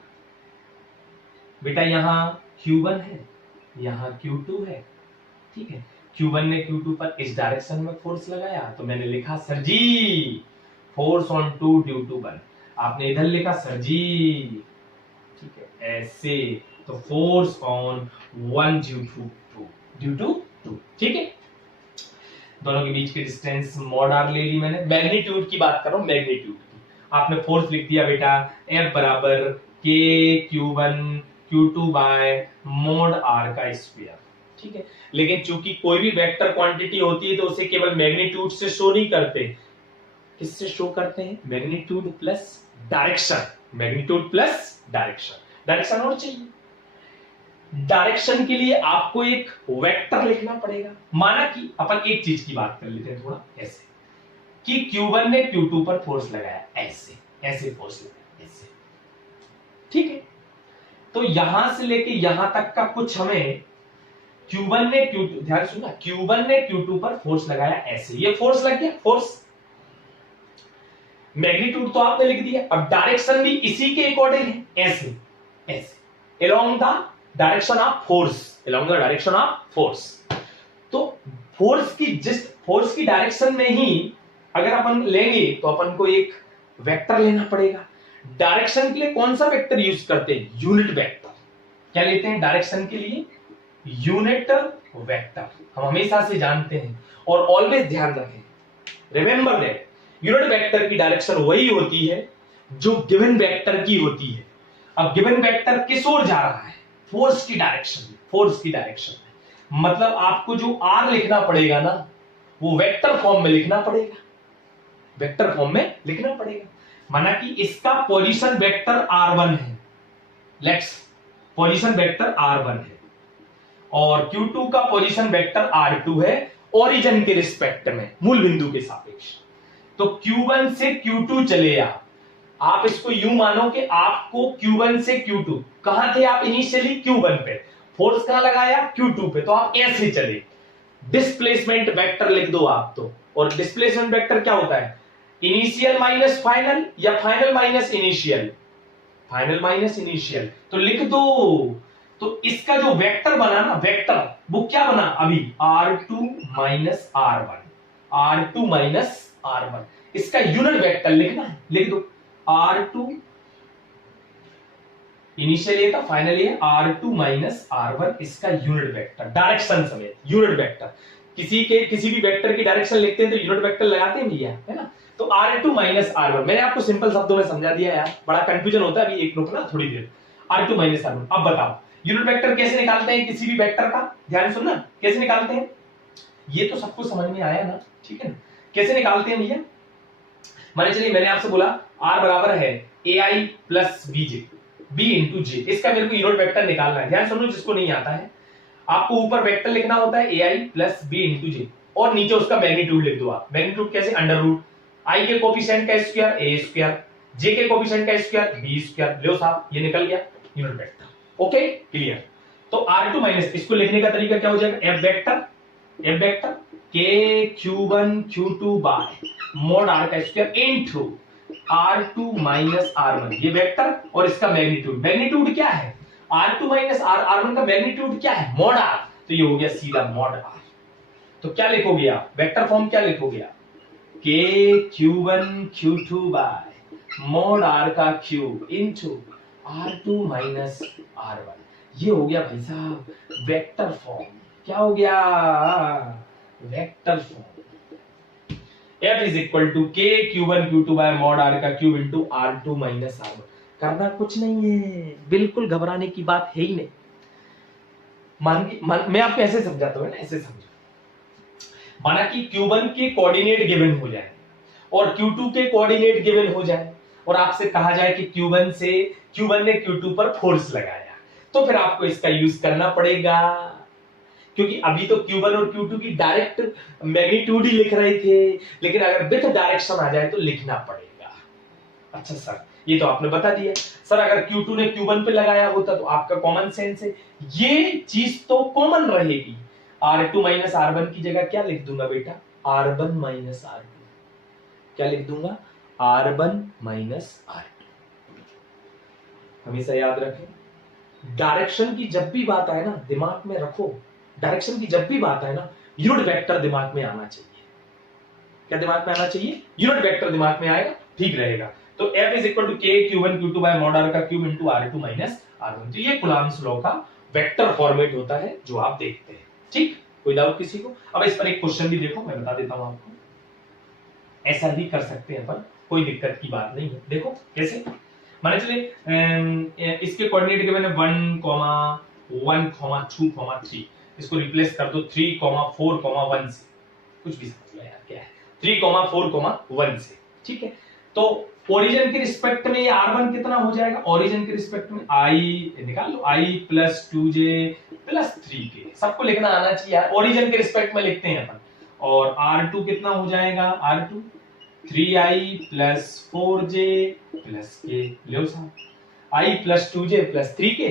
बेटा, यहाँ Q1 है, यहाँ Q2 है, ठीक है। Q1 ने Q2 पर इस डायरेक्शन में फोर्स लगाया तो मैंने लिखा sir ji force on 2 due to 1। आपने इधर लिखा सर जी, ठीक है, ऐसे, तो फोर्स ऑन 1 ड्यू टू 2, ठीक है। दोनों के बीच की डिस्टेंस मॉड आर ले ली मैंने। मैग्नीट्यूड की बात कर रहा हूं, मैग्नीट्यूड की। आपने फोर्स लिख दिया बेटा F बराबर K Q1 Q2 by mod R का स्क्वायर, ठीक है। लेकिन चूंकि कोई भी वेक्टर क्वांटिटी होती है तो उसे केवल मैग्नीट्यूड से शो नहीं करते, किससे शो करते हैं? Magnitude plus direction, magnitude plus direction. Direction और चाहिए, डायरेक्शन के लिए आपको एक वेक्टर लिखना पड़ेगा। माना कि अपन एक चीज की बात कर लेते हैं थोड़ा ऐसे, कि Q1 ने Q2 पर फोर्स लगाया, ऐसे ऐसे फोर्स लगाया, ऐसे, ठीक है। तो यहां से लेके यहां तक का कुछ हमें Q1 ने Q2, ध्यान सुनना, Q1 ने Q2 पर फोर्स लगाया ऐसे, ये फोर्स लग गया, फोर्स। मैग्नीट्यूड तो आपने लिख दिया, अब डायरेक्शन भी इसी के अकॉर्डिंग है, ऐसे ऐसे, along the direction of force, along the direction of force. तो फोर्स की डायरेक्शन में ही अगर अपन लेंगे तो अपन को एक वेक्टर लेना पड़ेगा। डायरेक्शन के लिए कौन सा वेक्टर यूज करते हैं? Unit vector. क्या लेते हैं डायरेक्शन के लिए? Unit vector. हम हमेशा से जानते हैं और ऑलवेज ध्यान रखें, रिमेंबर दैट यूनिट वेक्टर की डायरेक्शन वही होती है जो गिवन वेक्टर की होती है। अब गिवन वेक्टर किस ओर जा रहा है? फोर्स की डायरेक्शन में, फोर्स की डायरेक्शन में। मतलब आपको जो आर लिखना पड़ेगा ना, वो वेक्टर फॉर्म में लिखना पड़ेगा, वेक्टर फॉर्म में लिखना पड़ेगा। माना कि इसका पोजीशन वेक्टर R1 है, लेट्स पोजीशन वेक्टर R1 है, और Q2 का पोजीशन वेक्टर R2 है, ओरिजिन के रिस्पेक्ट में, मूल बिंदु के सापेक्ष। तो Q1 से Q2 चले आप इसको यूं मानो कि आपको Q1 से Q2, कहां थे आप इनिशियली? Q1 पे, फोर्स कहां लगाया? Q2 पे, तो आप ऐसे चले। डिस्प्लेसमेंट वेक्टर लिख दो आप तो, और डिस्प्लेसमेंट वेक्टर क्या होता है? इनिशियल माइनस फाइनल या final minus initial, final minus initial, तो लिख दो। तो इसका जो वेक्टर बना ना, वेक्टर वो क्या बना अभी? R2 minus R1, R2 minus R1, इसका यूनिट वेक्टर लिखना है, लिख दो R2, इनिशियल ये था, फाइनल ये, R2 माइनस R1 इसका यूनिट वेक्टर, डायरेक्शन समेत यूनिट वेक्टर। किसी भी वेक्टर की डायरेक्शन लिखते हैं तो यूनिट वेक्टर लगाते हैं भैया, है ना। तो R2 माइनस R1 मैंने आपको सिंपल शब्दों में समझा दिया यार, बड़ा कंफ्यूजन होता है, अभी एक रुकना थोड़ी देर। R2 माइनस R1, अब बताओ यूनिट वेक्टर कैसे निकालते हैं किसी भी वेक्टर का? ध्यान सुनना, कैसे निकालते हैं? ये तो सबको समझ में आया ना, ठीक है ना। कैसे निकालते हैं भैया? माने चलिए मैंने आपसे बोला R बराबर है AI plus BJ, B into J, इसका मेरे को यूनिट वेक्टर निकालना है। ध्यान सुनो, जिसको नहीं आता है, आपको ऊपर वेक्टर लिखना होता है AI plus B into J, और नीचे उसका मैग्नीट्यूड लिख दो आप। मैग्नीट्यूड कैसे? अंडर रूट I के कोफिशिएंट का स्क्वायर A स्क्वायर, J के कोफिशिएंट का स्क्वायर B स्क्वायर। लो साहब, ये निकल गया यूनिट वेक्टर। Okay, clear. तो R2 माइनस, इसको लिखने का तरीका क्या हो जाएगा? F vector K Q1 Q2 by mod R का square into R2 minus R1, ये वेक्टर और इसका मैग्नीट्यूड। मैग्नीट्यूड क्या है? R2 माइनस R1 का मैग्नीट्यूड क्या है? मॉड R, तो ये हो गया सीधा मॉड R। तो क्या लिखोगे आप? वेक्टर फॉर्म क्या लिखोगे आप? K Q1 Q2 by mod R का cube into R2 minus R1, ये हो गया भाई साहब वेक्टर फॉर्म। क्या हो गया? Vector form. F is equal to K Q1 Q2 by mod R का cube into R2 minus R1। करना कुछ नहीं है, बिल्कुल घबराने की बात है ही नहीं। मैं आपको ऐसे समझाता हूं ना, ऐसे समझो। माना कि Q1 के कोऑर्डिनेट गिवन हो जाए और Q2 के कोऑर्डिनेट गिवन हो जाए, और आपसे कहा जाए कि Q1 ने Q2 पर फोर्स लगाया, तो फिर आपको इसका यूज करना पड़ेगा, क्योंकि अभी तो Q1 और Q2 की डायरेक्ट मैग्नीट्यूड ही लिख रहे थे, लेकिन अगर विथ डायरेक्शन आ जाए तो लिखना पड़ेगा। अच्छा सर, ये तो आपने बता दिया। सर अगर Q2 ने Q1 पे लगाया होता तो आपका कॉमन सेंस है, ये चीज तो कॉमन रहेगी। R2 माइनस R1 की जगह क्या लिख दूंगा बेटा, R1 माइनस R2। क्या लिख दूंगा, R1 माइनस R2। हमेशा याद रखें, डायरेक्शन की जब भी बात आए ना दिमाग में रखो, डायरेक्शन की जब भी बात आए ना यूनिट वेक्टर दिमाग में आना चाहिए। क्या दिमाग में आना चाहिए, यूनिट वेक्टर दिमाग में आएगा, ठीक रहेगा। तो F is equal to K Q1 Q2 by mod R का cube into R2 minus R1। तो ये कुलाम्स लॉ का वेक्टर फॉर्मेट होता है जो आप देखते हैं। ठीक, कोई डाउट किसी को? अब इस पर एक क्वेश्चन भी देखो, मैं बता देता हूं आपको। ऐसा भी कर सकते हैं पर कोई दिक्कत की बात नहीं है। देखो कैसे, मान चलिए इसके कोऑर्डिनेट के मैंने 1, 1, 2, 3, इसको रिप्लेस कर दो 3, 4, 1 से, कुछ भी समझ लो यार क्या है, 3, 4, 1 से। ठीक है, तो ओरिजिन के रिस्पेक्ट में ये R1 कितना हो जाएगा, ओरिजिन के रिस्पेक्ट में I निकाल लो, I plus 2J plus 3K, सबको लिखना आना चाहिए यार, ओरिजिन के रिस्पेक्ट में लिखते हैं अपन। और R2 कितना हो जाएगा, R2 3I plus 4J plus K, लो साहब, I plus 2J plus 3K,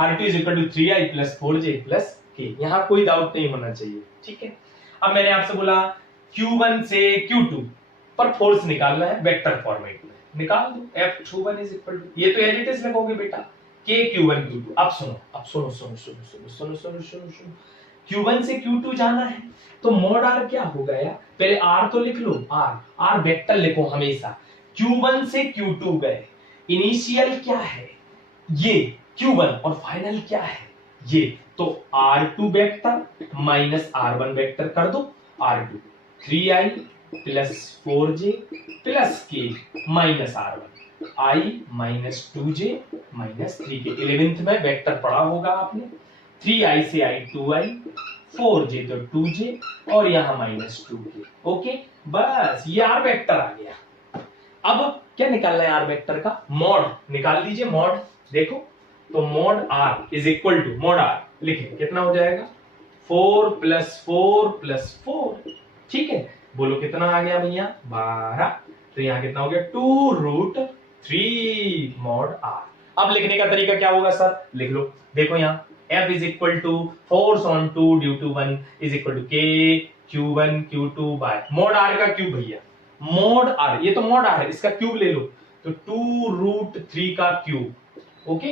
R2 is equal to 3I plus 4J plus K। यहां कोई डाउट नहीं होना चाहिए। ठीक है, अब मैंने आपसे बोला Q1 से Q2 पर फोर्स निकालना है वेक्टर फॉर्मेट में, निकाल दो। F21 इज इक्वल टू, ये तो एज इट इज लगोगे बेटा, K Q1 Q2। अब सुनो, अब सुनो सुनो सुनो सुनो सुनो सुनो सुनो सुनो, Q1 से Q2 जाना है तो मोड R क्या होगा यार, पहले R तो लिख लो, R वेक्टर लिखो हमेशा। Q1 से Q2 गए, इनिशियल क्या है ये Q1 और फाइनल क्या है ये, तो R2 vector minus R1 vector कर दो, R2 3I plus 4J plus K minus R1, I minus 2J minus 3K। 11th में वेक्टर पढ़ा होगा आपने, 3I से I 2I, 4J तो 2J और यहां माइनस 2K। ओके, बस ये R वेक्टर आ गया। अब क्या निकालना है R वेक्टर का, मॉड निकाल लीजिए, मॉड देखो, तो mod R is equal to, mod R लिखे कितना हो जाएगा, 4 प्लस 4 प्लस 4। ठीक है, बोलो कितना आ गया भैया, 12। तो यहां कितना हो गया, 2√3 मॉड R। अब लिखने का तरीका क्या होगा सर, लिख लो, देखो यहां F is equal to force on 2 due to 1 is equal to K Q1 Q2 by mod R का क्यूब भैया, मॉड R, ये तो मॉड R है, इसका क्यूब ले लो, तो 2√3 का क्यूब। ओके,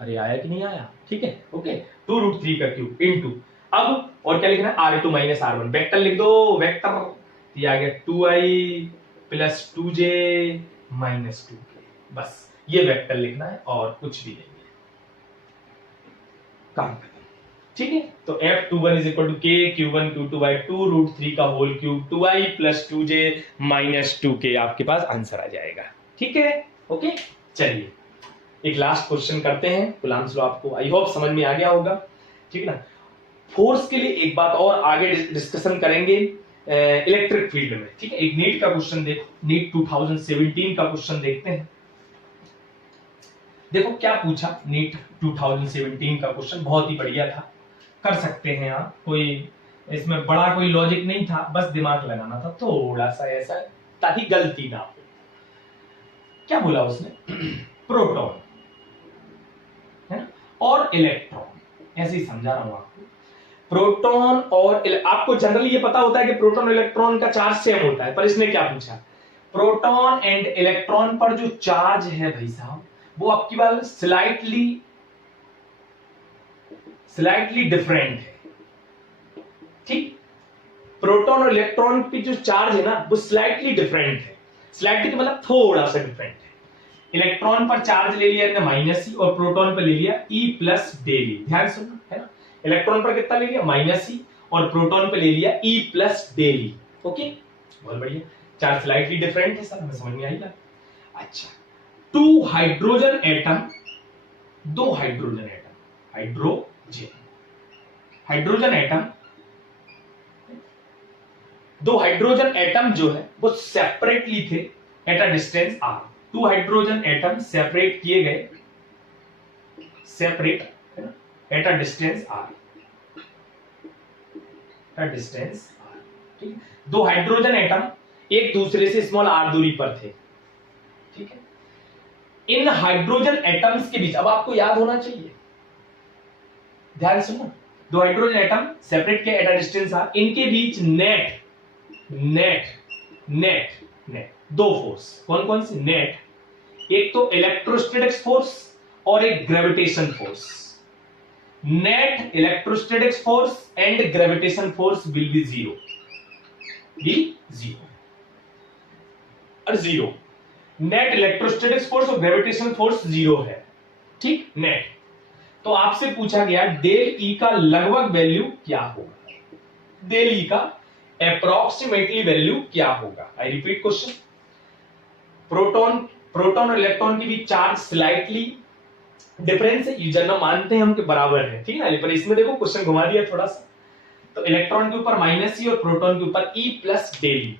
अरे आया कि नहीं आया, ठीक है, ओके, 2√3 का क्यूब इनटू, अब और क्या लिखना है, R2 माइनस R1, वेक्टर लिख दो, वेक्टर, ये आ गया 2I plus 2J minus 2K। बस ये वेक्टर लिखना है और कुछ भी नहीं है, काम खत्म। ठीक है, तो F21 is equal to K Q1 Q2 by 2√3 का whole cube 2I plus 2J minus 2K, आपके पास आंसर आ जाएगा। ठीक है, ओके, चलिए एक लास्ट क्वेश्चन करते हैं, कुलाम्स लॉ आपको आई होप समझ में आ गया होगा। ठीक है ना, फोर्स के लिए एक बात और आगे डिस्कशन करेंगे इलेक्ट्रिक फील्ड में। ठीक है, एक नीट का क्वेश्चन देखो, नीट 2017 का क्वेश्चन देखते हैं। देखो क्या पूछा, नीट 2017 का क्वेश्चन बहुत ही बढ़िया था, कर सकते हैं आप, कोई इसमें बड़ा कोई लॉजिक नहीं था, बस दिमाग लगाना था थोड़ा सा ऐसा, ताकि गलती ना हो। क्या बोला उसने, प्रोटॉन है ना और इलेक्ट्रॉन, ऐसे ही समझा रहा हूं आपको। प्रोटॉन और आपको जनरली ये पता होता है कि प्रोटॉन और इलेक्ट्रॉन का चार्ज सेम होता है, पर इसने क्या पूछा, प्रोटॉन एंड इलेक्ट्रॉन पर जो चार्ज है भाई साहब, वो आपकी बात स्लाइटली डिफरेंट है। ठीक, प्रोटॉन और इलेक्ट्रॉन की जो चार्ज है ना वो स्लाइटली डिफरेंट है, स्लाइटली का मतलब थोड़ा सा डिफरेंट है। इलेक्ट्रॉन पर चार्ज ले लिया माइनस ई और प्रोटॉन पर ले लिया ई प्लस डेली, ध्यान सुनना है ना, इलेक्ट्रॉन पर कितना ले लिया माइनस ई और प्रोटॉन पर ले लिया ई प्लस डेली। ओके, बहुत बढ़िया, चार्ज स्लाइटली डिफरेंट है सर, हमें समझ में आएगा। अच्छा, दो हाइड्रोजन एटम दो हाइड्रोजन एटम जो है वो सेपरेटली थे at a distance r। Two hydrogen atom separate किए गए, separate at a distance r, ठीक है, दो हाइड्रोजन एटम एक दूसरे से स्मॉल r दूरी पर थे। ठीक है, इन हाइड्रोजन एटम्स के बीच, अब आपको याद होना चाहिए, ध्यान सुनो, दो हाइड्रोजन एटम सेपरेट के एट अ डिस्टेंस आर, इनके बीच नेट नेट नेट नेट दो फोर्स, कौन कौन सी नेट, एक तो इलेक्ट्रोस्टैटिक्स फोर्स और एक gravitation force. Net electrostatics force and gravitation force will be zero, और जीरो, नेट इलेक्ट्रोस्टैटिक्स फोर्स और ग्रेविटेशन फोर्स जीरो है, ठीक, नेट। तो आपसे पूछा गया डेल ई का लगभग वैल्यू क्या होगा, डेल ई का अप्रोक्सीमेटली वैल्यू क्या होगा। आई रिपीट क्वेश्चन, प्रोटॉन और इलेक्ट्रॉन के बीच चार्ज स्लाइटली डिफरेंस है, यूजर मानते हैं हम कि बराबर है, ठीक है ना, पर इसमें देखो क्वेश्चन घुमा दिया थोड़ा सा, तो इलेक्ट्रॉन के ऊपर माइनस ई और प्रोटॉन के ऊपर E plus del E.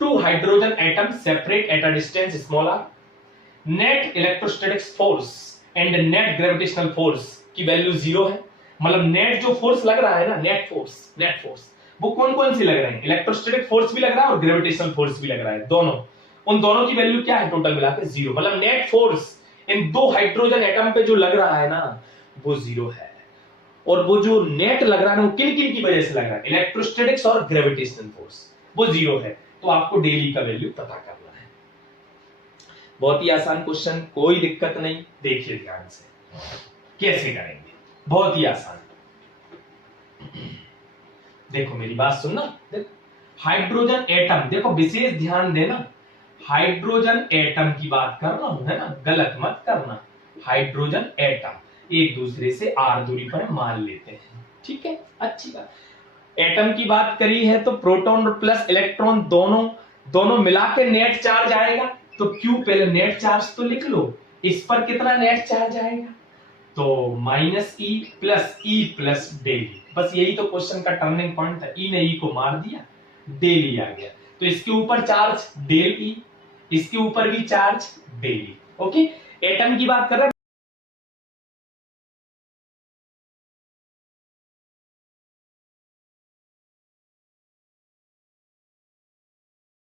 Two hydrogen atom separate at a distance small R, net electrostatics force and net gravitational force की वैल्यू जीरो है। मतलब नेट जो फोर्स लग रहा है ना, नेट फोर्स वो कौन कौन सी लग रहे हैं, इलेक्ट्रोस्टैटिक फोर्स भी लग रहा है और ग्रेविटेशनल फोर्स भी लग रहा है, दोनों, उन दोनों की वैल्यू क्या है टोटल मिलाकर जीरो। मतलब नेट फोर्स इन दो हाइड्रोजन एटम पे जो लग रहा है ना वो जीरो है, और वो जो नेट लग रहा है वो किन किन की वजह से लग रहा है, इलेक्ट्रोस्टैटिक्स और ग्रेविटेशनल फोर्स, वो जीरो है। तो आपको डेली का वैल्यू पता करना है। बहुत ही आसान क्वेश्चन, कोई दिक्कत नहीं, देखिए ध्यान से कैसे करेंगे, बहुत ही आसान। देखो मेरी बात सुनना, देखो हाइड्रोजन एटम, देखो विशेष ध्यान देना, हाइड्रोजन एटम की बात कर रहा हूं, है ना, गलत मत करना। हाइड्रोजन एटम एक दूसरे से आर दूरी पर मान लेते हैं, ठीक है, अच्छी बात। एटम की बात करी है तो प्रोटॉन प्लस इलेक्ट्रॉन दोनों मिला के नेट चार्ज आएगा, तो क्यू पहले नेट चार्ज तो लिख लो, इस पर कितना नेट चार्ज आएगा, तो माइनस ई प्लस डेल, बस यही तो क्वेश्चन का टर्निंग पॉइंट था। ई ने ई को मार दिया, डेल ई आ गया, तो इसके ऊपर चार्ज डेल ई, इसके ऊपर भी charge del E. Okay, atom की बात कर रहे हैं,